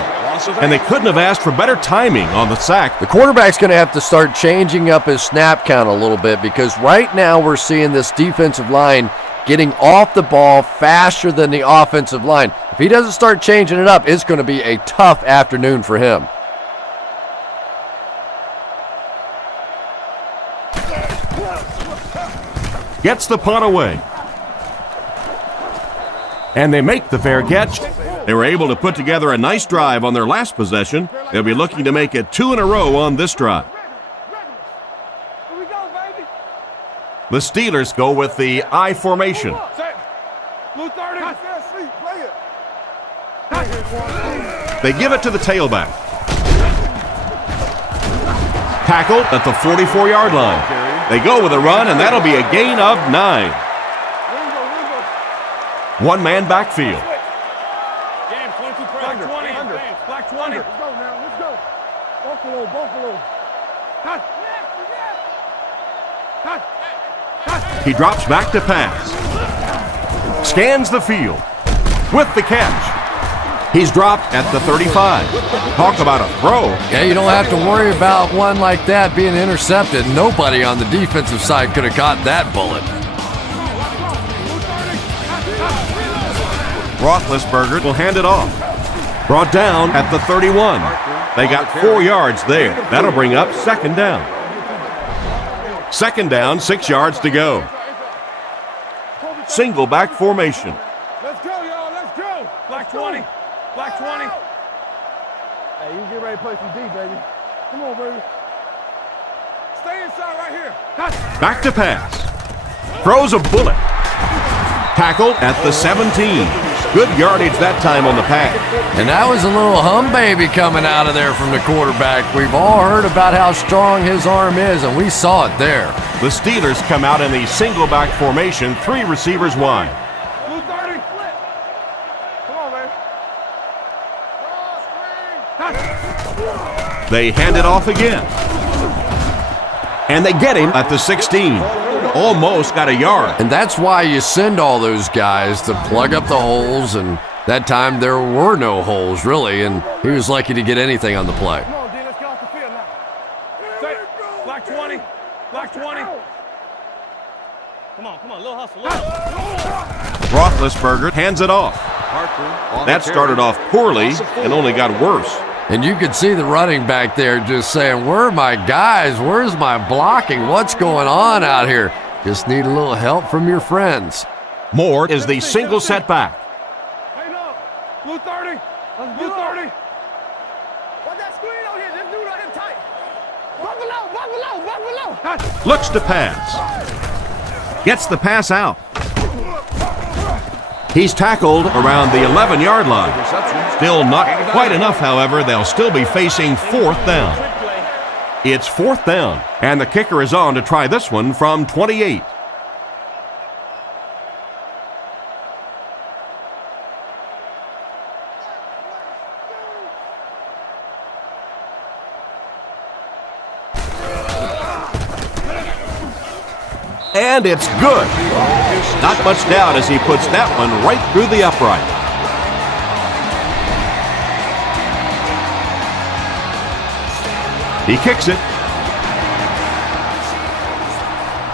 And they couldn't have asked for better timing on the sack. The quarterback's going to have to start changing up his snap count a little bit, because right now we're seeing this defensive line getting off the ball faster than the offensive line. If he doesn't start changing it up, it's going to be a tough afternoon for him. Gets the punt away. And they make the fair catch. They were able to put together a nice drive on their last possession. They'll be looking to make it 2 in a row on this drive. The Steelers go with the I formation. They give it to the tailback. Tackled at the 44-yard line. They go with a run, and that'll be a gain of 9. One-man backfield. Black 20. Let's go now. Let's go. Buffalo. He drops back to pass. Scans the field with the catch. He's dropped at the 35. Talk about a throw. Yeah, you don't have to worry about one like that being intercepted. Nobody on the defensive side could have caught that bullet. Roethlisberger will hand it off. Brought down at the 31. They got 4 yards there. That'll bring up 2nd down. 2nd down, 6 yards to go. Single back formation. Let's go, y'all. Let's go. Black 20. Hey, you get ready to play some D, baby. Come on, baby. Stay inside right here. Back to pass. Throws a bullet. Tackled at the 17. Good yardage that time on the pass. And that was a little hum baby coming out of there from the quarterback. We've all heard about how strong his arm is, and we saw it there. The Steelers come out in the single back formation, 3 receivers wide. Come on, man. They hand it off again. And they get him at the 16. Almost got a yard. And that's why you send all those guys to plug up the holes, and that time there were no holes, really, and he was lucky to get anything on the play. Come on, D, let's get off the field now. Black 20. Black 20. Come on, little hustle. Roethlisberger hands it off. That started off poorly and only got worse. And you could see the running back there just saying, where are my guys? Where's my blocking? What's going on out here? Just need a little help from your friends. Moore is the single setback. Hey, no. Blue 30. Blue 30. What that screen out here? This dude out here tight. Buffalo. Looks to pass. Gets the pass out. He's tackled around the 11-yard line. Still not quite enough, however. They'll still be facing fourth down. It's fourth down, and the kicker is on to try this one from 28. And it's good. Not much doubt as he puts that one right through the upright. He kicks it.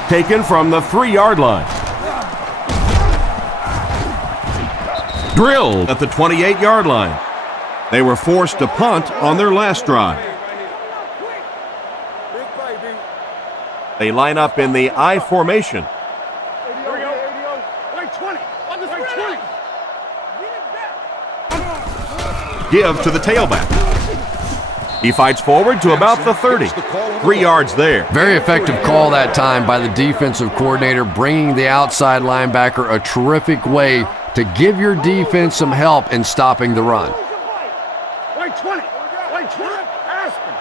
Taken from the 3-yard line. Drilled at the 28-yard line. They were forced to punt on their last drive. They line up in the I formation. Here we go. Wait, 20. Wait, 20. Give to the tailback. He fights forward to about the 30. 3 yards there. Very effective call that time by the defensive coordinator, bringing the outside linebacker a terrific way to give your defense some help in stopping the run. Wait, 20. Wait, 20. Aspen.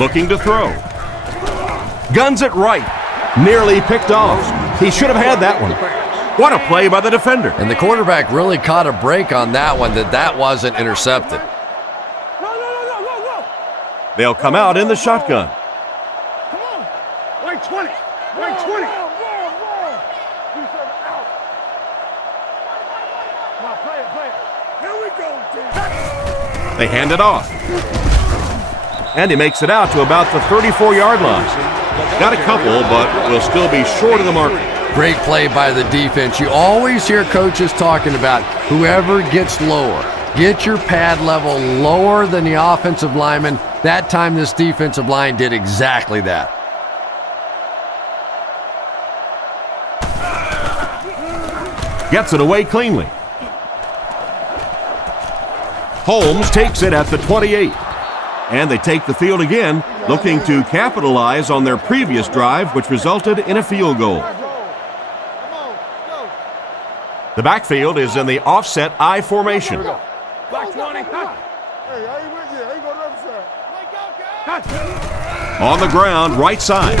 Looking to throw. Guns it right. Nearly picked off. He should have had that one. What a play by the defender. And the quarterback really caught a break on that one, that wasn't intercepted. No. They'll come out in the shotgun. Come on. Wait, 20. Wait, 20. Come on, play it. Here we go, They hand it off. And he makes it out to about the 34-yard line. Got a couple, but will still be short of the mark. Great play by the defense. You always hear coaches talking about whoever gets lower. Get your pad level lower than the offensive lineman. That time this defensive line did exactly that. Gets it away cleanly. Holmes takes it at the 28. And they take the field again, looking to capitalize on their previous drive, which resulted in a field goal. The backfield is in the offset I formation. Black 20. On the ground, right side.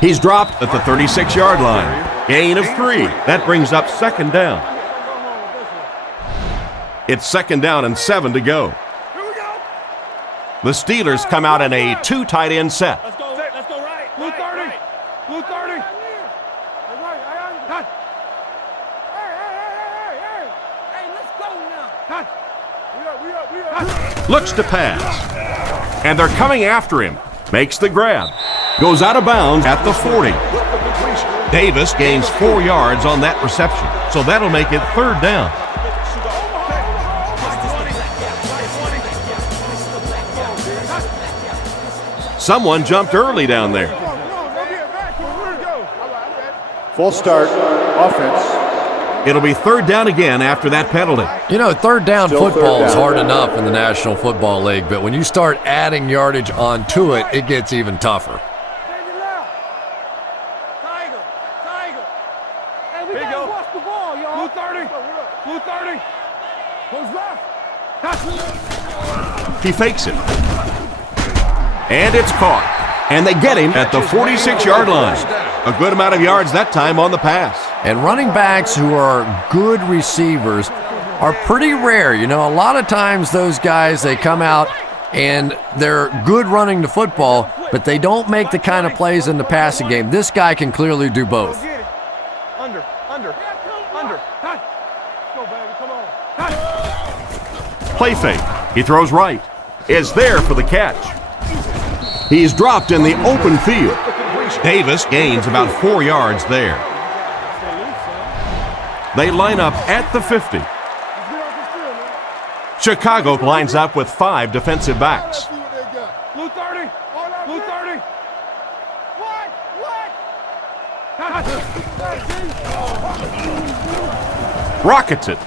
He's dropped at the 36-yard line. Gain of 3. That brings up second down. It's second down and 7 to go. The Steelers come out in a 2 tight end set. Let's go right. Blue 30. Blue 30. Hey, let's go now. Looks to pass. And they're coming after him. Makes the grab. Goes out of bounds at the 40. Davis gains 4 yards on that reception. So that'll make it third down. Someone jumped early down there. Full start, offense. It'll be third down again after that penalty. You know, third down Still football third is down. hard enough in the National Football League, but when you start adding yardage onto it, it gets even tougher. Tiger. Hey, we gotta watch the ball, y'all. Blue 30. Blue 30. Who's left? He fakes it. And it's caught. And they get him at the 46-yard line. A good amount of yards that time on the pass. And running backs who are good receivers are pretty rare. You know, a lot of times those guys, they come out and they're good running the football, but they don't make the kind of plays in the passing game. This guy can clearly do both. Under. Go, baby, come on. Play fake. He throws right. Is there for the catch. He's dropped in the open field. Davis gains about 4 yards there. They line up at the 50. Chicago lines up with 5 defensive backs. Blue 30. Blue 30. What? Rockets it.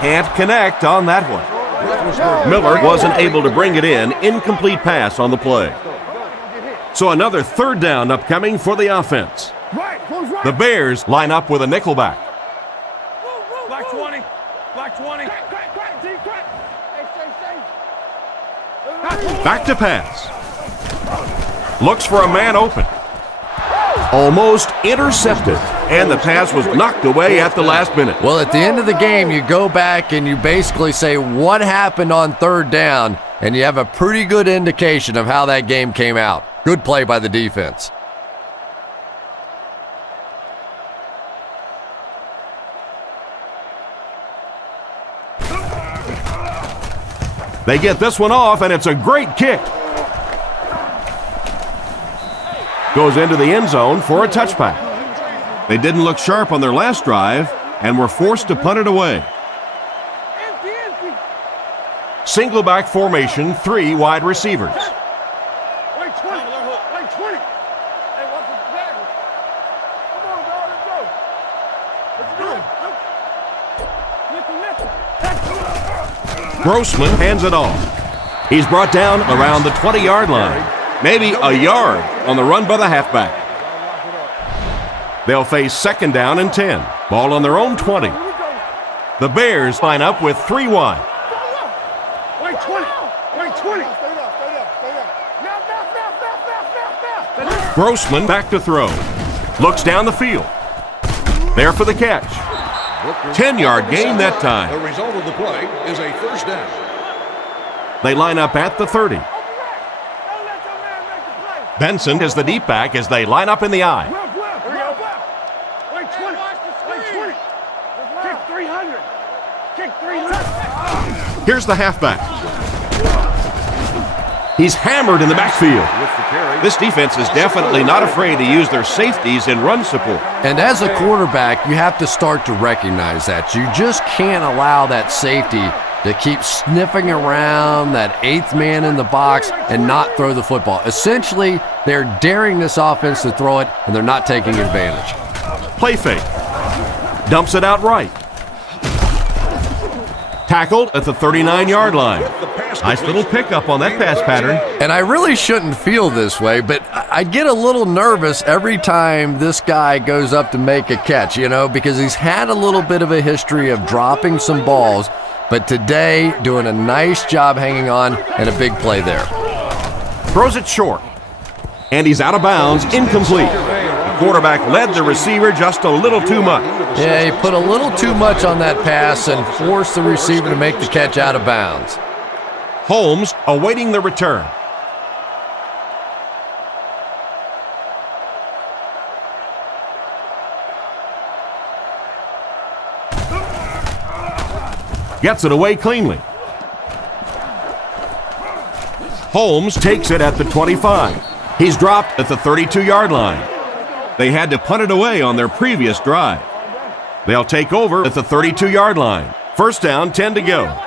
Can't connect on that one. Miller wasn't able to bring it in. Incomplete pass on the play. So another third down upcoming for the offense. The Bears line up with a nickelback. Black 20. Black 20. Back to pass. Looks for a man open. Almost intercepted. And the pass was knocked away at the last minute. Well, at the end of the game, you go back and you basically say what happened on third down, and you have a pretty good indication of how that game came out. Good play by the defense. They get this one off, and it's a great kick. Goes into the end zone for a touchback. They didn't look sharp on their last drive and were forced to punt it away. Single back formation, 3 wide receivers. Wait 20. Wait 20. Hey, watch the tackle. Come on, dog. Let's go. Grossman hands it off. He's brought down around the 20-yard line. Maybe a yard on the run by the halfback. They'll face second down and 10. Ball on their own 20. The Bears line up with 3 wide. Wait 20. Wait 20. Now. Grossman back to throw. Looks down the field. There for the catch. 10-yard gain that time. The result of the play is a first down. They line up at the 30. Benson is the deep back as they line up in the I. Wait 20. Wait 20. Kick 300. Kick 300. Here's the halfback. He's hammered in the backfield. This defense is definitely not afraid to use their safeties in run support. And as a quarterback, you have to start to recognize that. You just can't allow that safety to keep sniffing around that 8th man in the box and not throw the football. Essentially, they're daring this offense to throw it, and they're not taking advantage. Play fake. Dumps it out right. Tackled at the 39-yard line. Nice little pickup on that pass pattern. And I really shouldn't feel this way, but I get a little nervous every time this guy goes up to make a catch, you know, because he's had a little bit of a history of dropping some balls, but today doing a nice job hanging on and a big play there. Throws it short. And he's out of bounds, incomplete. The quarterback led the receiver just a little too much. Yeah, he put a little too much on that pass and forced the receiver to make the catch out of bounds. Holmes awaiting the return. Gets it away cleanly. Holmes takes it at the 25. He's dropped at the 32-yard line. They had to punt it away on their previous drive. They'll take over at the 32-yard line. First down, 10 to go.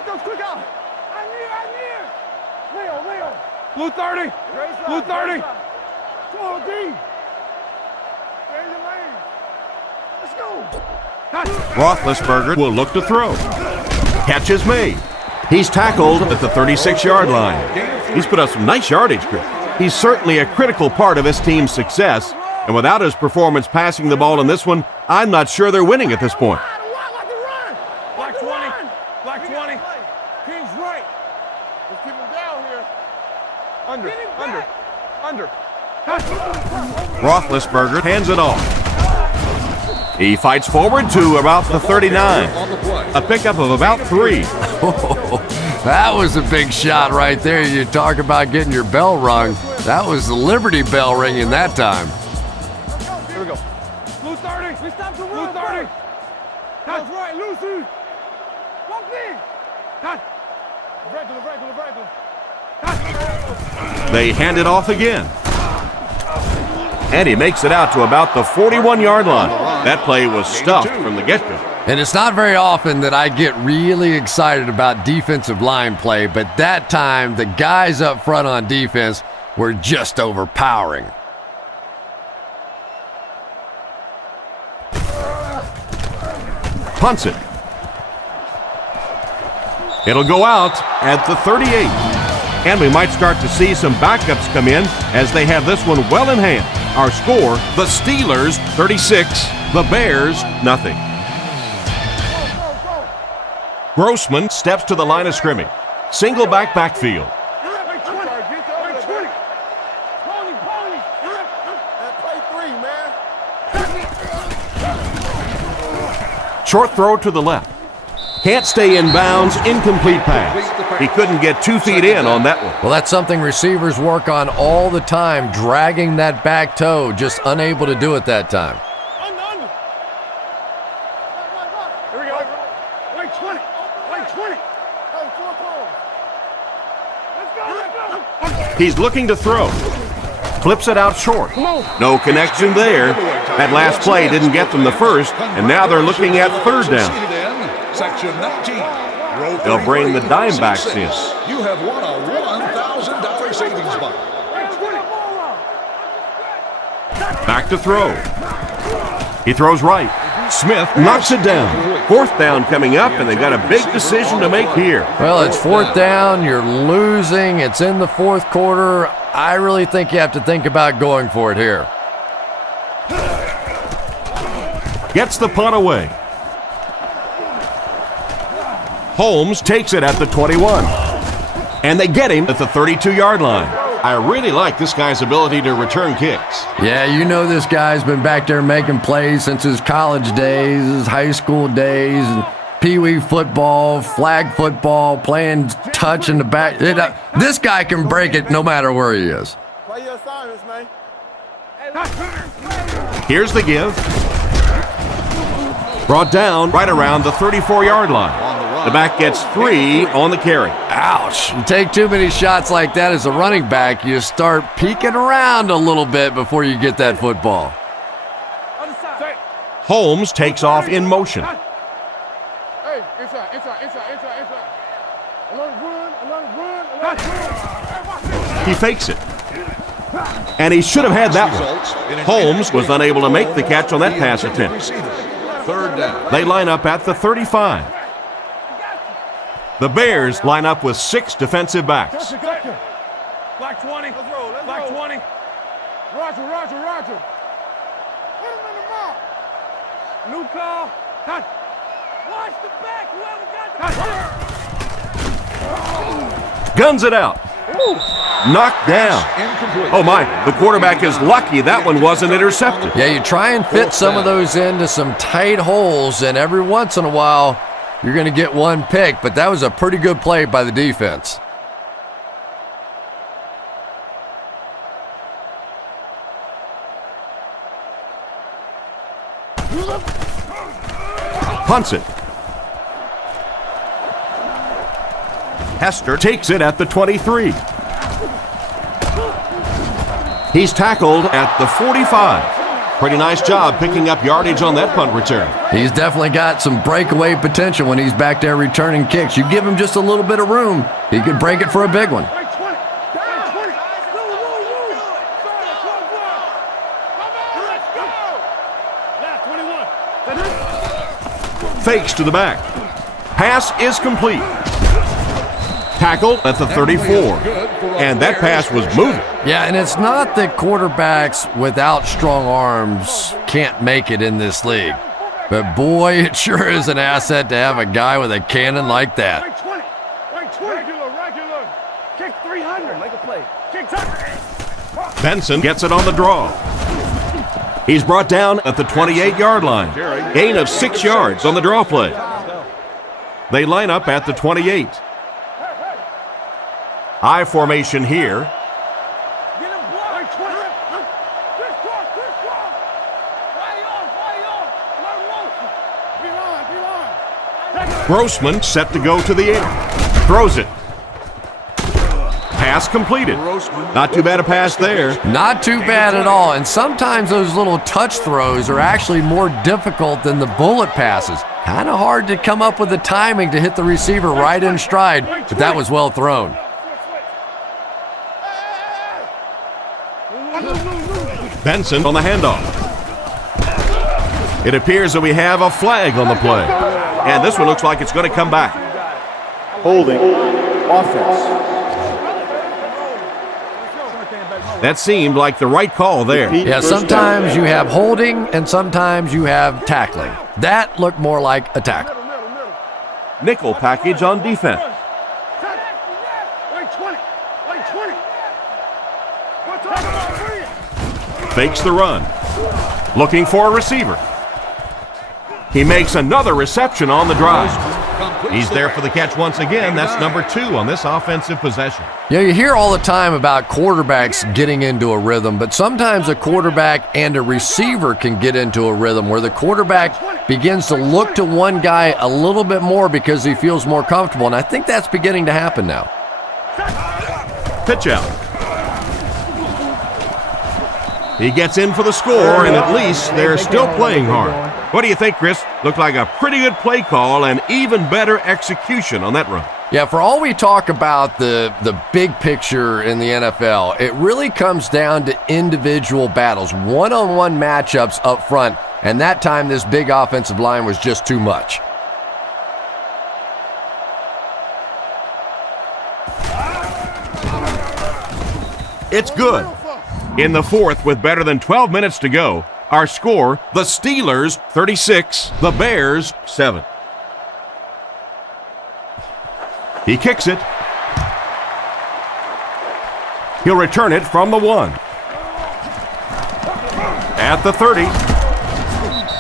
Blue 30. Blue 30. Come on, D. Stay in the lane. Let's go. Roethlisberger will look to throw. Catch is made. He's tackled at the 36-yard line. He's put up some nice yardage, Chris. He's certainly a critical part of his team's success, and without his performance passing the ball in this one, I'm not sure they're winning at this point. Black 20. Black 20. King's right. Let's keep him down here. Under. Roethlisberger hands it off. He fights forward to about the 39. A pickup of about 3. That was a big shot right there. You talk about getting your bell rung. That was the Liberty Bell ringing that time. Here we go. Blue 30. We stopped to run. Blue 30. That's right, Lucy. Walk in. Regular. They hand it off again. And he makes it out to about the 41-yard line. That play was stuffed from the get-go. And it's not very often that I get really excited about defensive line play, but that time the guys up front on defense were just overpowering. Punts it. It'll go out at the 38. And we might start to see some backups come in as they have this one well in hand. Our score, the Steelers 36, the Bears nothing. Grossman steps to the line of scrimmage. Single backfield. Short throw to the left. Can't stay in bounds, incomplete pass. He couldn't get 2 feet in on that one. Well, that's something receivers work on all the time, dragging that back toe, just unable to do it that time. Under. Here we go. Wait 20. Let's go. He's looking to throw. Flips it out short. No connection there. That last play didn't get them the first, and now they're looking at third down. Section 19. They'll bring the dime backs in. You have won a $1,000 savings bond. Back to throw. He throws right. Smith knocks it down. 4th down coming up, and they've got a big decision to make here. Well, it's 4th down. You're losing. It's in the 4th quarter. I really think you have to think about going for it here. Gets the punt away. Holmes takes it at the 21. And they get him at the 32-yard line. I really like this guy's ability to return kicks. Yeah, you know this guy's been back there making plays since his college days, his high school days, and pee-wee football, flag football, playing touch in the back. This guy can break it no matter where he is. Play your assignments, man. Here's the give. Brought down right around the 34-yard line. The back gets 3 on the carry. Ouch. You take too many shots like that as a running back, you start peeking around a little bit before you get that football. Holmes takes off in motion. Hey, inside. Alert run. He fakes it. And he should have had that one. Holmes was unable to make the catch on that pass attempt. Third down. They line up at the 35. The Bears line up with 6 defensive backs. Black 20. Black 20. Roger. Put him in the mouth. New call. Watch the back. Whoever got the Guns it out. Knocked down. Oh my, the quarterback is lucky that one wasn't intercepted. Yeah, you try and fit some of those into some tight holes, and every once in a while, you're going to get one pick, but that was a pretty good play by the defense. Punts it. Hester takes it at the 23. He's tackled at the 45. Pretty nice job picking up yardage on that punt return. He's definitely got some breakaway potential when he's back there returning kicks. You give him just a little bit of room, he could break it for a big one. Fakes to the back. Pass is complete. Tackled at the 34. And that pass was moving. Yeah, and it's not that quarterbacks without strong arms can't make it in this league. But boy, it sure is an asset to have a guy with a cannon like that. Regular. Kick 300. Make a play. Kick touchdown. Benson gets it on the draw. He's brought down at the 28-yard line. Gain of 6 yards on the draw play. They line up at the 28. I formation here. Grossman set to go to the air. Throws it. Pass completed. Not too bad a pass there. Not too bad at all. And sometimes those little touch throws are actually more difficult than the bullet passes. Kind of hard to come up with the timing to hit the receiver right in stride, but that was well thrown. Benson on the handoff. It appears that we have a flag on the play. And this one looks like it's going to come back. Holding. Offense. That seemed like the right call there. Yeah, sometimes you have holding and sometimes you have tackling. That looked more like a tackle. Nickel package on defense. Fakes the run. Looking for a receiver. He makes another reception on the drive. He's there for the catch once again. That's number 2 on this offensive possession. Yeah, you hear all the time about quarterbacks getting into a rhythm, but sometimes a quarterback and a receiver can get into a rhythm where the quarterback begins to look to one guy a little bit more because he feels more comfortable, and I think that's beginning to happen now. Pitch out. He gets in for the score, and at least they're still playing hard. What do you think, Chris? Looked like a pretty good play call and even better execution on that run. Yeah, for all we talk about the big picture in the NFL, it really comes down to individual battles, one-on-one matchups up front, and that time this big offensive line was just too much. It's good. In the fourth, with better than 12 minutes to go, our score, the Steelers 36, the Bears 7. He kicks it. He'll return it from the 1. At the 30.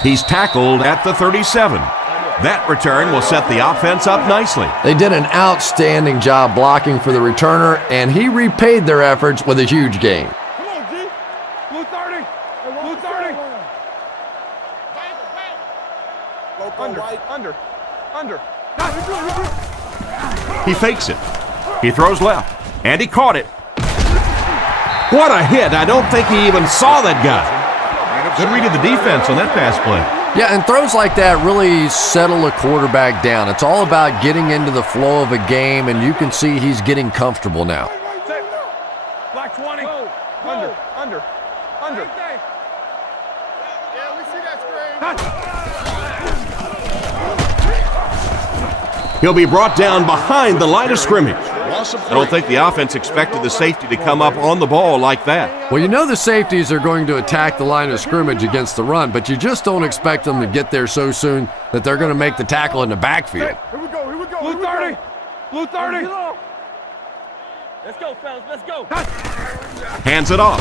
He's tackled at the 37. That return will set the offense up nicely. They did an outstanding job blocking for the returner, and he repaid their efforts with a huge gain. Under. He fakes it. He throws left. And he caught it. What a hit. I don't think he even saw that guy. Good read of the defense on that pass play. Yeah, and throws like that really settle a quarterback down. It's all about getting into the flow of a game, and you can see he's getting comfortable now. Black 20. Under. Yeah, we see that screen. He'll be brought down behind the line of scrimmage. I don't think the offense expected the safety to come up on the ball like that. Well, you know the safeties are going to attack the line of scrimmage against the run, but you just don't expect them to get there so soon that they're going to make the tackle in the backfield. Here we go. Blue 30. Blue 30. Let's go, fellas. Let's go. Hands it off.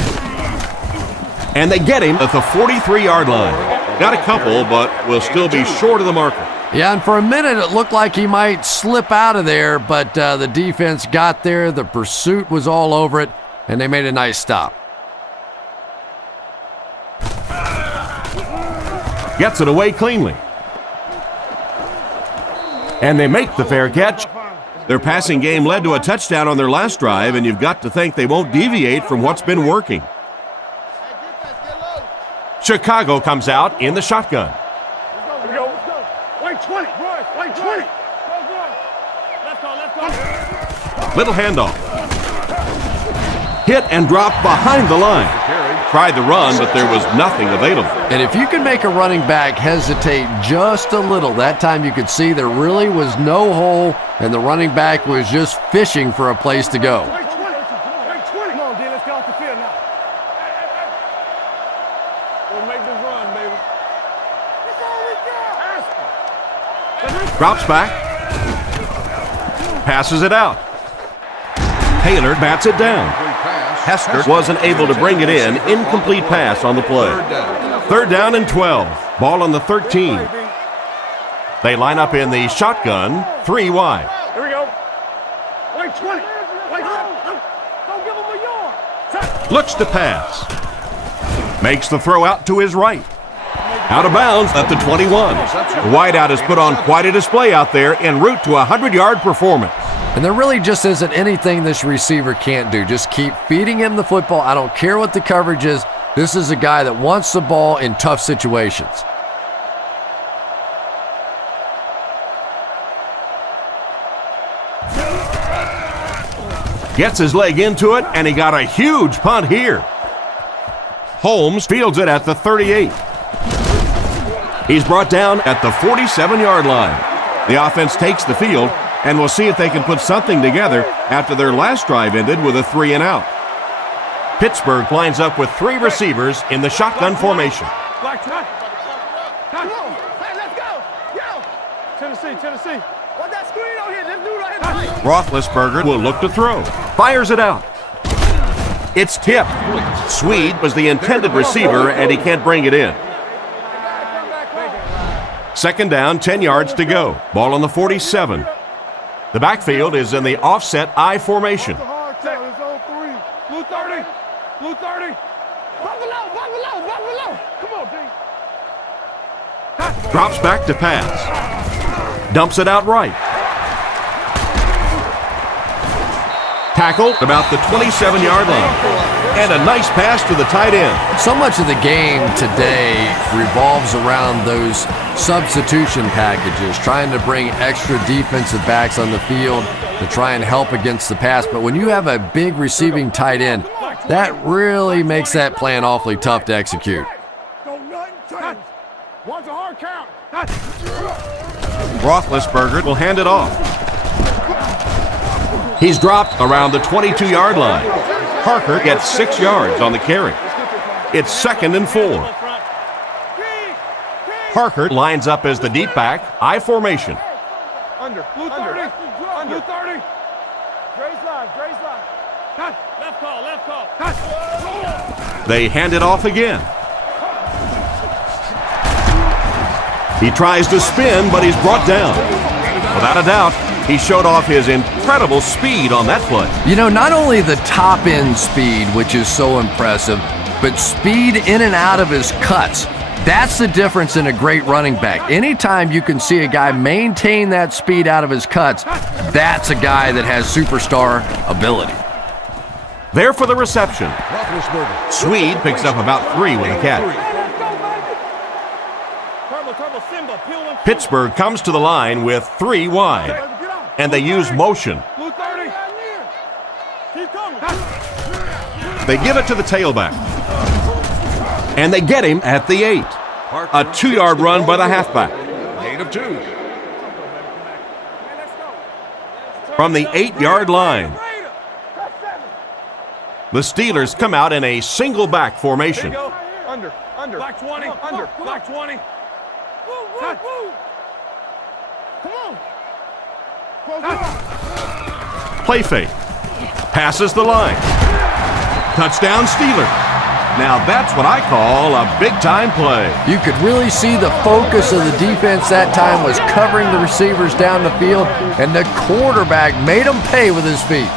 And they get him at the 43-yard line. Got a couple, but will still be short of the marker. Yeah, and for a minute it looked like he might slip out of there, but the defense got there, the pursuit was all over it, and they made a nice stop. Gets it away cleanly. And they make the fair catch. Their passing game led to a touchdown on their last drive, and you've got to think they won't deviate from what's been working. Chicago comes out in the shotgun. White 20. White 20. Let's go. Little handoff. Hit and drop behind the line. Tried the run, but there was nothing available. And if you can make a running back hesitate just a little, that time you could see there really was no hole, and the running back was just fishing for a place to go. White 20. White 20. Come on, D. Let's get off the field now. We'll make this run, baby. That's all we got. Drops back. Passes it out. Taylor bats it down. Hester wasn't able to bring it in. Incomplete pass on the play. Third down and 12. Ball on the 13. They line up in the shotgun, 3 wide. Here we go. Wait 20. Wait. Don't give him a yard. Looks to pass. Makes the throw out to his right. Out of bounds at the 21. The wideout has put on quite a display out there en route to a 100-yard performance. And there really just isn't anything this receiver can't do. Just keep feeding him the football. I don't care what the coverage is. This is a guy that wants the ball in tough situations. Gets his leg into it, and he got a huge punt here. Holmes fields it at the 38. He's brought down at the 47-yard line. The offense takes the field, and we'll see if they can put something together after their last drive ended with a 3-and-out. Pittsburgh lines up with 3 receivers in the shotgun formation. Come on. Hey, let's go. Yo. Tennessee. What that screen on here? This dude right here. Roethlisberger will look to throw. Fires it out. It's tipped. Swede was the intended receiver, and he can't bring it in. Second down, 10 yards to go. Ball on the 47. The backfield is in the offset I formation. Blue 30. Buffalo. Come on, D. Drops back to pass. Dumps it out right. Tackled about the 27-yard line. And a nice pass to the tight end. So much of the game today revolves around those substitution packages, trying to bring extra defensive backs on the field to try and help against the pass. But when you have a big receiving tight end, that really makes that plan awfully tough to execute. One's a hard count. Roethlisberger will hand it off. He's dropped around the 22-yard line. Parker gets 6 yards on the carry. It's 2nd and 4. Parker lines up as the deep back, I formation. Under. Blue 30. Blue 30. Dre's line. Left call. They hand it off again. He tries to spin, but he's brought down. Without a doubt, he showed off his incredible speed on that play. You know, not only the top end speed, which is so impressive, but speed in and out of his cuts. That's the difference in a great running back. Anytime you can see a guy maintain that speed out of his cuts, that's a guy that has superstar ability. There for the reception. Swede picks up about 3 with a catch. Pittsburgh comes to the line with 3 wide, and they use motion. They give it to the tailback, and they get him at the 8. A 2-yard run by the halfback. Gain of 2. From the 8-yard line, the Steelers come out in a single back formation. Under. Black 20. Under. Black 20. Come on. Play fake. Passes the line. Touchdown Steelers. Now that's what I call a big-time play. You could really see the focus of the defense that time was covering the receivers down the field, and the quarterback made them pay with his feet.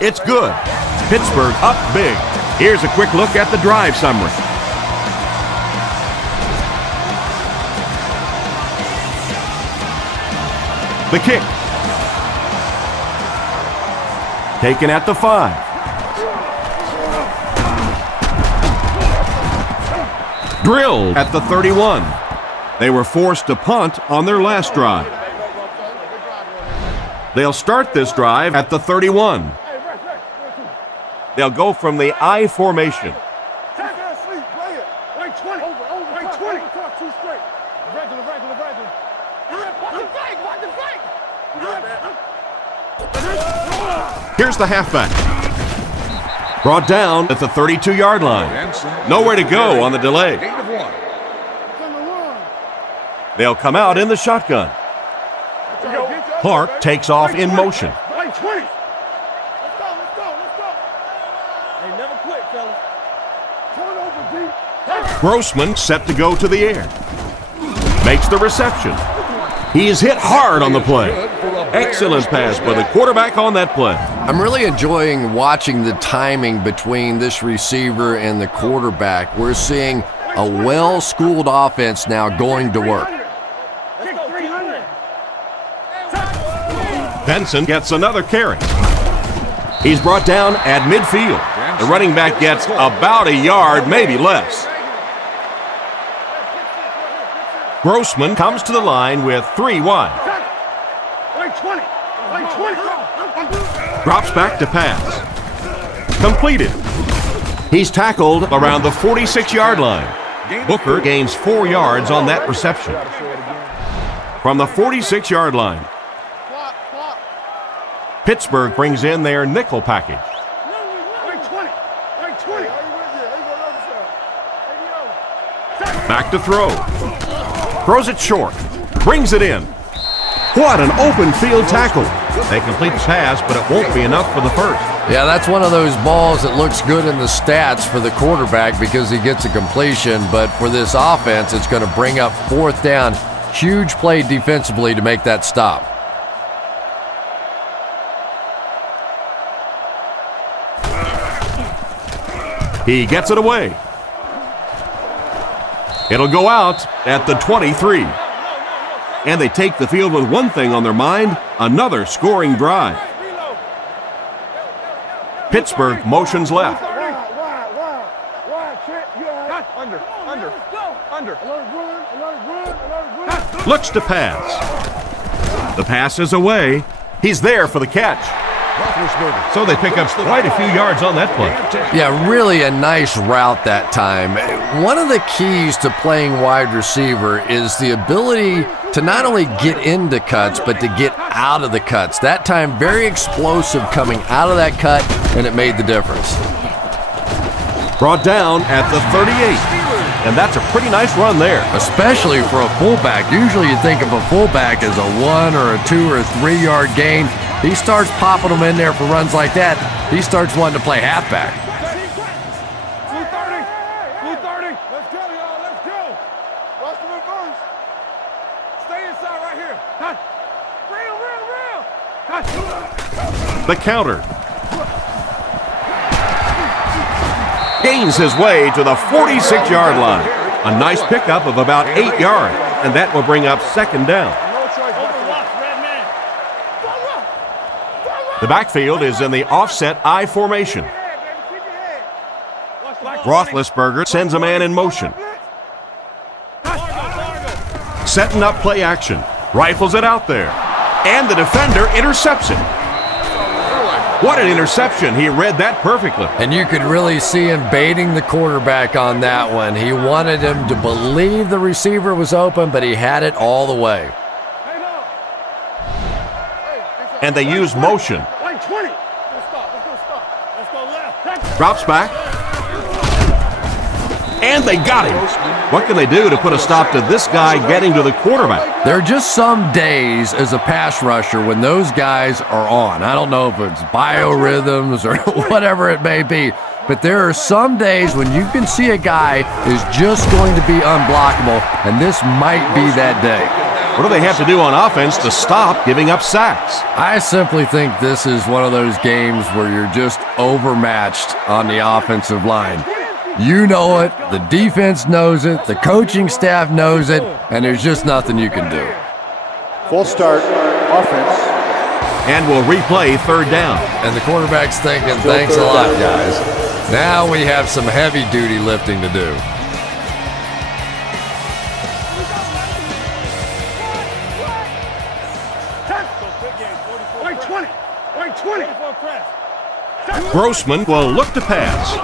It's good. Pittsburgh up big. Here's a quick look at the drive summary. The kick. Taken at the 5. Drilled at the 31. They were forced to punt on their last drive. They'll start this drive at the 31. They'll go from the I formation. Here's the halfback. Brought down at the 32-yard line. Nowhere to go on the delay. Gain of 1. They'll come out in the shotgun. Clark takes off in motion. Play 20. Let's go. Hey, never quit, fellas. Turn over, D. Grossman set to go to the air. Makes the reception. He is hit hard on the play. Excellent pass by the quarterback on that play. I'm really enjoying watching the timing between this receiver and the quarterback. We're seeing a well-schooled offense now going to work. Benson gets another carry. He's brought down at midfield. The running back gets about a yard, maybe less. Grossman comes to the line with 3 wide. Play 20. Drops back to pass. Completed. He's tackled around the 46-yard line. Booker gains 4 yards on that reception. From the 46-yard line, Pittsburgh brings in their nickel package. Back to throw. Throws it short. Brings it in. What an open field tackle. They complete the pass, but it won't be enough for the first. Yeah, that's one of those balls that looks good in the stats for the quarterback because he gets a completion, but for this offense, it's going to bring up 4th down. Huge play defensively to make that stop. He gets it away. It'll go out at the 23. And they take the field with one thing on their mind, another scoring drive. Pittsburgh motions left. Looks to pass. The pass is away. He's there for the catch. So they pick up quite a few yards on that play. Yeah, really a nice route that time. One of the keys to playing wide receiver is the ability to not only get into cuts, but to get out of the cuts. That time, very explosive coming out of that cut, and it made the difference. Brought down at the 38. And that's a pretty nice run there. Especially for a fullback. Usually you think of a fullback as a 1 or a 2 or a 3 yard gain. He starts popping them in there for runs like that. He starts wanting to play halfback. 230. Let's go, y'all. Let's go. Watch the reverse. Stay inside right here. Cut. Real. Cut. The counter. Gains his way to the 46-yard line. A nice pickup of about 8 yards, and that will bring up 2nd down. The backfield is in the offset I formation. Roethlisberger sends a man in motion. Setting up play action. Rifles it out there. And the defender intercepts it. What an interception. He read that perfectly. And you could really see him baiting the quarterback on that one. He wanted him to believe the receiver was open, but he had it all the way. And they use motion. Drops back. And they got him. What can they do to put a stop to this guy getting to the quarterback? There are just some days as a pass rusher when those guys are on. I don't know if it's biorhythms or whatever it may be, but there are some days when you can see a guy is just going to be unblockable, and this might be that day. What do they have to do on offense to stop giving up sacks? I simply think this is one of those games where you're just overmatched on the offensive line. You know it, the defense knows it, the coaching staff knows it, and there's just nothing you can do. Full start, offense. And we'll replay 3rd down. And the quarterback's thinking, thanks a lot, guys. Now we have some heavy-duty lifting to do. Grossman will look to pass.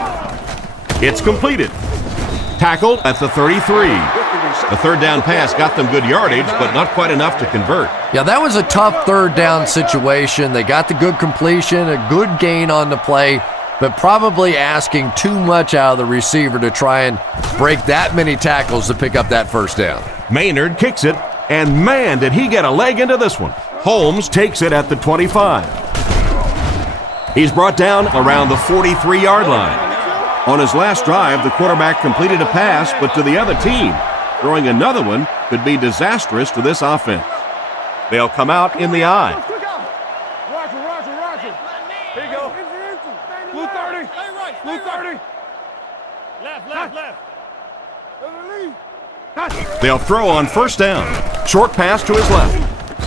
It's completed. Tackled at the 33. The 3rd down pass got them good yardage, but not quite enough to convert. Yeah, that was a tough 3rd down situation. They got the good completion, a good gain on the play. but probably asking too much out of the receiver to try and break that many tackles to pick up that first down. Maynard kicks it, and man, did he get a leg into this one. Holmes takes it at the 25. He's brought down around the 43-yard line. On his last drive, the quarterback completed a pass, but to the other team. Throwing another one could be disastrous to this offense. They'll come out in the eye. Roger. Here you go. Blue 30. Blue 30. Left. They'll throw on first down. Short pass to his left.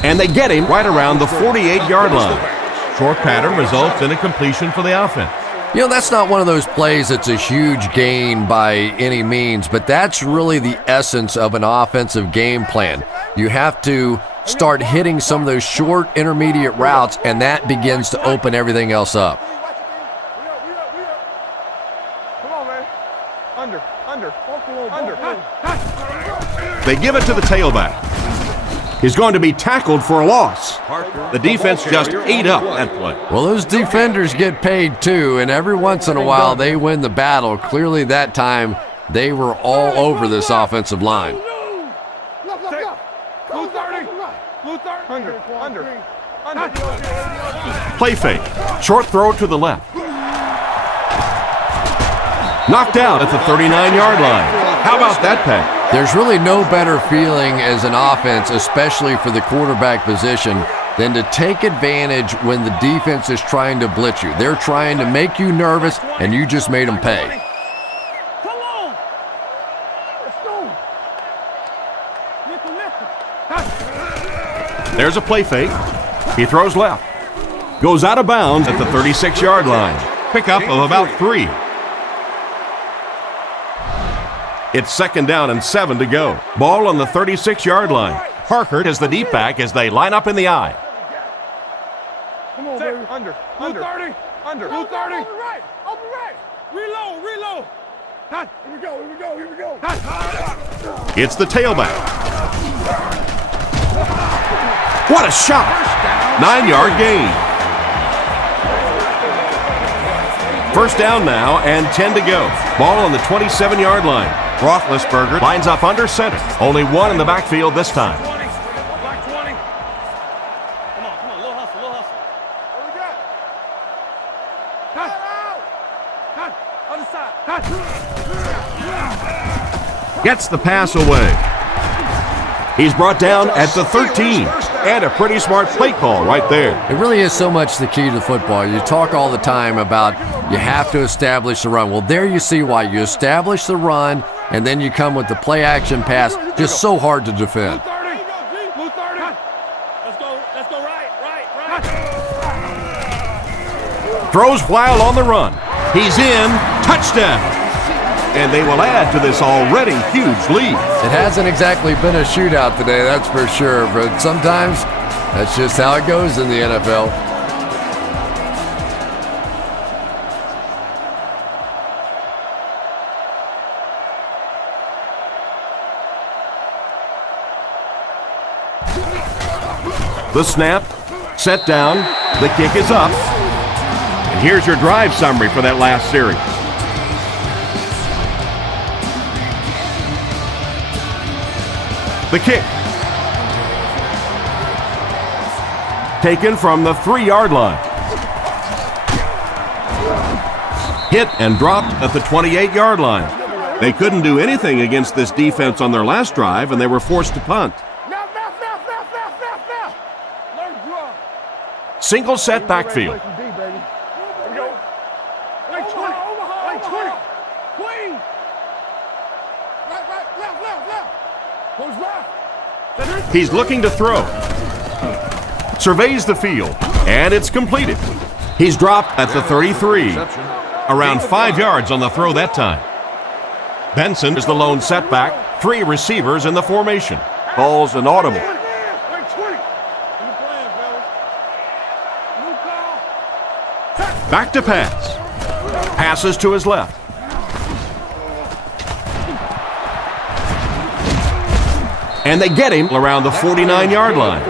And they get him right around the 48-yard line. Short pattern results in a completion for the offense. You know, that's not one of those plays that's a huge gain by any means, but that's really the essence of an offensive game plan. You have to start hitting some of those short intermediate routes, and that begins to open everything else up. Come on, man. Under. They give it to the tailback. He's going to be tackled for a loss. The defense just ate up that play. Well, those defenders get paid too, and every once in a while they win the battle. Clearly that time they were all over this offensive line. Blue 30. Blue 30. Under. Play fake. Short throw to the left. Knocked out at the 39-yard line. How about that pass? There's really no better feeling as an offense, especially for the quarterback position, than to take advantage when the defense is trying to blitz you. They're trying to make you nervous, and you just made them pay. Come on. Let's go. There's a play fake. He throws left. Goes out of bounds at the 36-yard line. Pickup of about 3. It's 2nd down and 7 to go. Ball on the 36-yard line. Parker is the deep back as they line up in the eye. Come on, baby. Under. Blue 30. Under. Blue 30. Open right. Reload. Here we go. It's the tailback. What a shot! 9-yard gain. First down now and 10 to go. Ball on the 27-yard line. Roethlisberger lines up under center. Only one in the backfield this time. Black 20. Come on. Little hustle. What we got? Other side. Gets the pass away. He's brought down at the 13. And a pretty smart play call right there. It really is so much the key to football. You talk all the time about you have to establish the run. Well, there you see why. You establish the run, and then you come with the play-action pass. Just so hard to defend. Blue 30. Let's go right. Throws while on the run. He's in. Touchdown. And they will add to this already huge lead. It hasn't exactly been a shootout today, that's for sure, but sometimes that's just how it goes in the NFL. The snap, set down, the kick is up. And here's your drive summary for that last series. The kick. Taken from the 3-yard line. Hit and dropped at the 28-yard line. They couldn't do anything against this defense on their last drive, and they were forced to punt. Now. Single set backfield. Here we go. Like 20. Clean. Right. Left. Who's left? He's looking to throw. Surveys the field, and it's completed. He's dropped at the 33. Around 5 yards on the throw that time. Benson is the lone setback. 3 receivers in the formation. Calls an audible. Back to pass. Passes to his left. And they get him around the 49-yard line.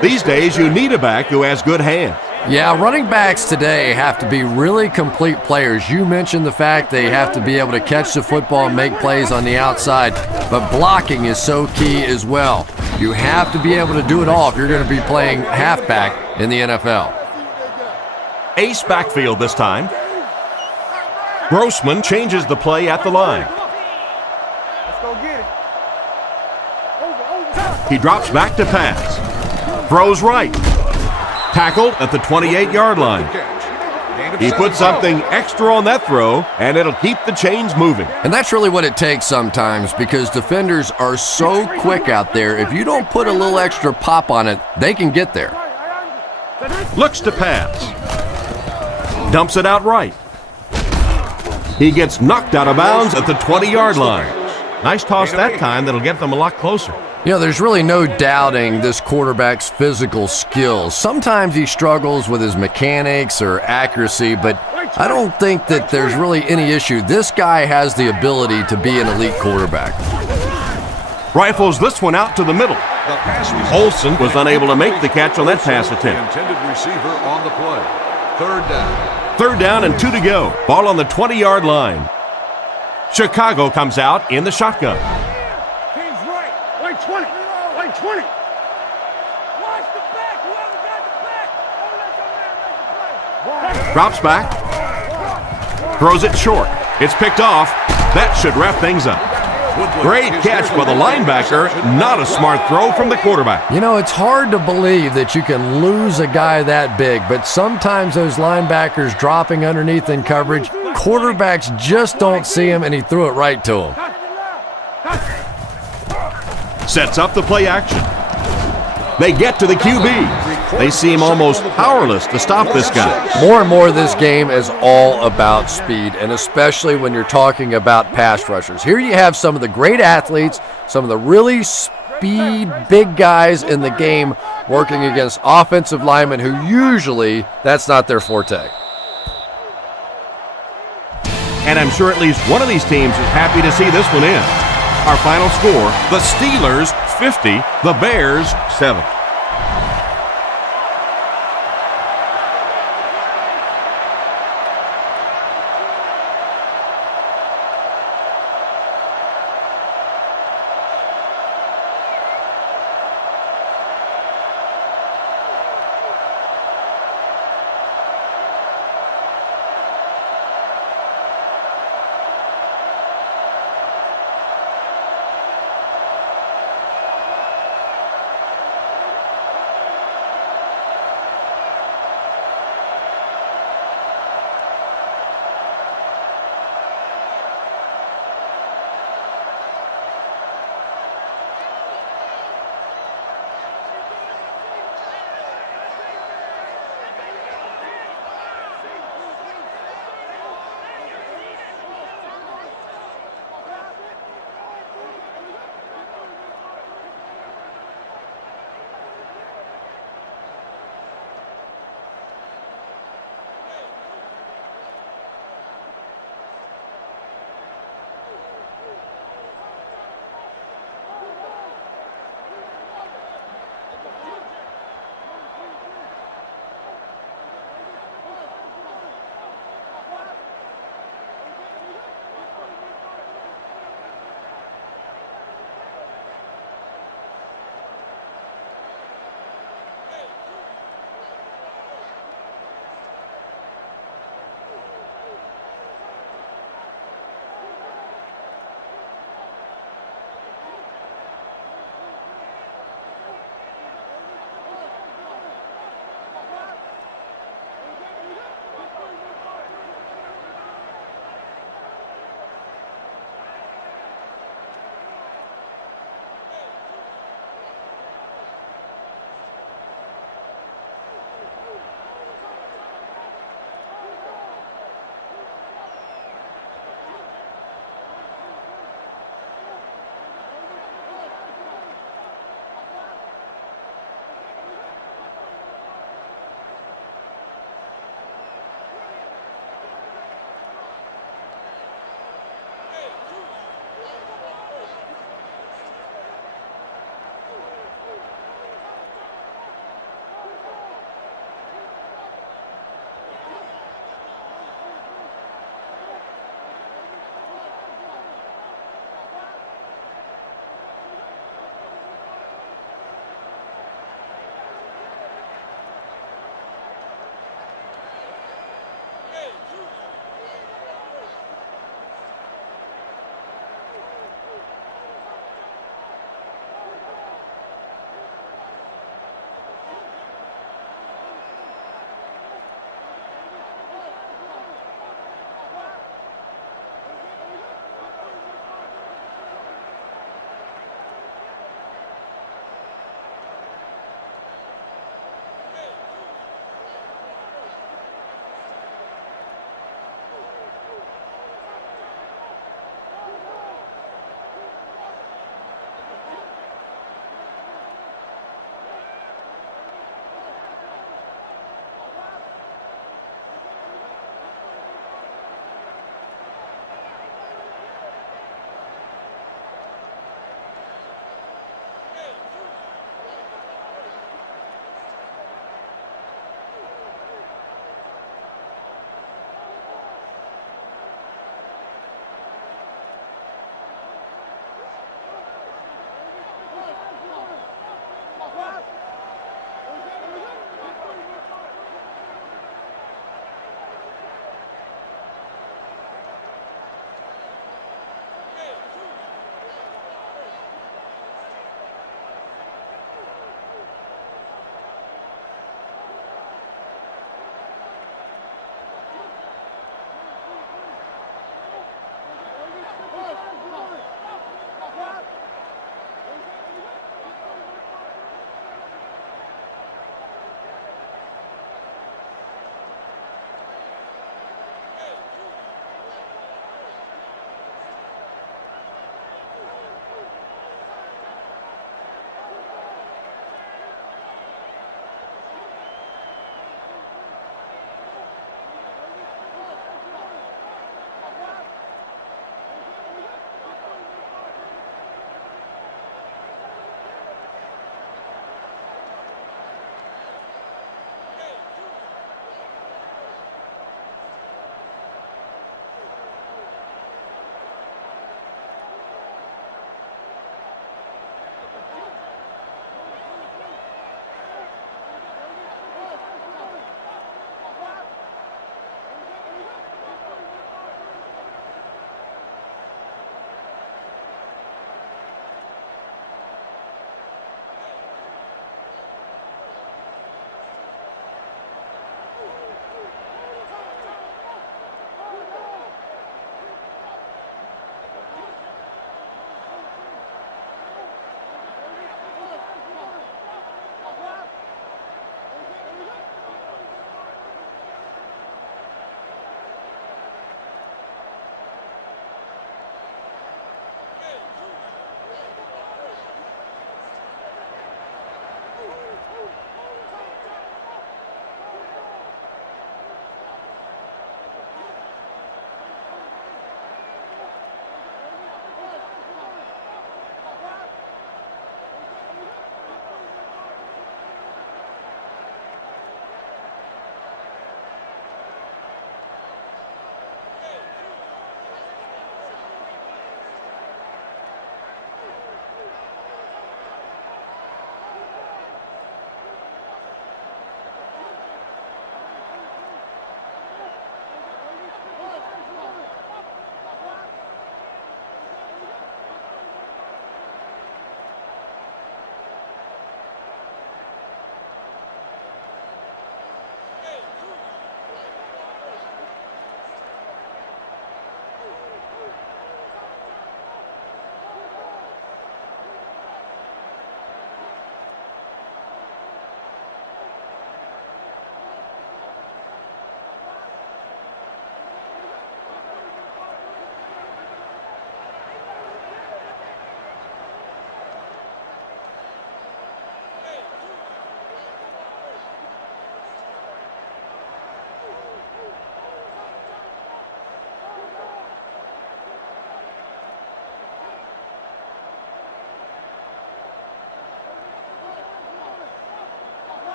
These days, you need a back who has good hands. Yeah, running backs today have to be really complete players. You mentioned the fact they have to be able to catch the football and make plays on the outside, but blocking is so key as well. You have to be able to do it all if you're going to be playing halfback in the NFL. Ace backfield this time. Grossman changes the play at the line. Let's go get it. He drops back to pass. Throws right. Tackled at the 28-yard line. He put something extra on that throw, and it'll keep the chains moving. And that's really what it takes sometimes, because defenders are so quick out there. If you don't put a little extra pop on it, they can get there. Looks to pass. Dumps it out right. He gets knocked out of bounds at the 20-yard line. Nice toss that time that'll get them a lot closer. You know, there's really no doubting this quarterback's physical skills. Sometimes he struggles with his mechanics or accuracy, but I don't think that there's really any issue. This guy has the ability to be an elite quarterback. Rifles this one out to the middle. Olsen was unable to make the catch on that pass attempt. Intended receiver on the play. Third down. Third down and 2 to go. Ball on the 20-yard line. Chicago comes out in the shotgun. Team's right. Wait 20. Wait 20. Watch the back. Whoever got the back. Don't let your man make the play. Drops back. Throws it short. It's picked off. That should wrap things up. Great catch by the linebacker. Not a smart throw from the quarterback. You know, it's hard to believe that you can lose a guy that big, but sometimes those linebackers dropping underneath in coverage, quarterbacks just don't see him, and he threw it right to him. Sets up the play action. They get to the QB. They seem almost powerless to stop this guy. More and more, this game is all about speed, and especially when you're talking about pass rushers. Here you have some of the great athletes, some of the really speed big guys in the game working against offensive linemen who usually that's not their forte. And I'm sure at least one of these teams is happy to see this one in. Our final score, the Steelers 50, the Bears 7.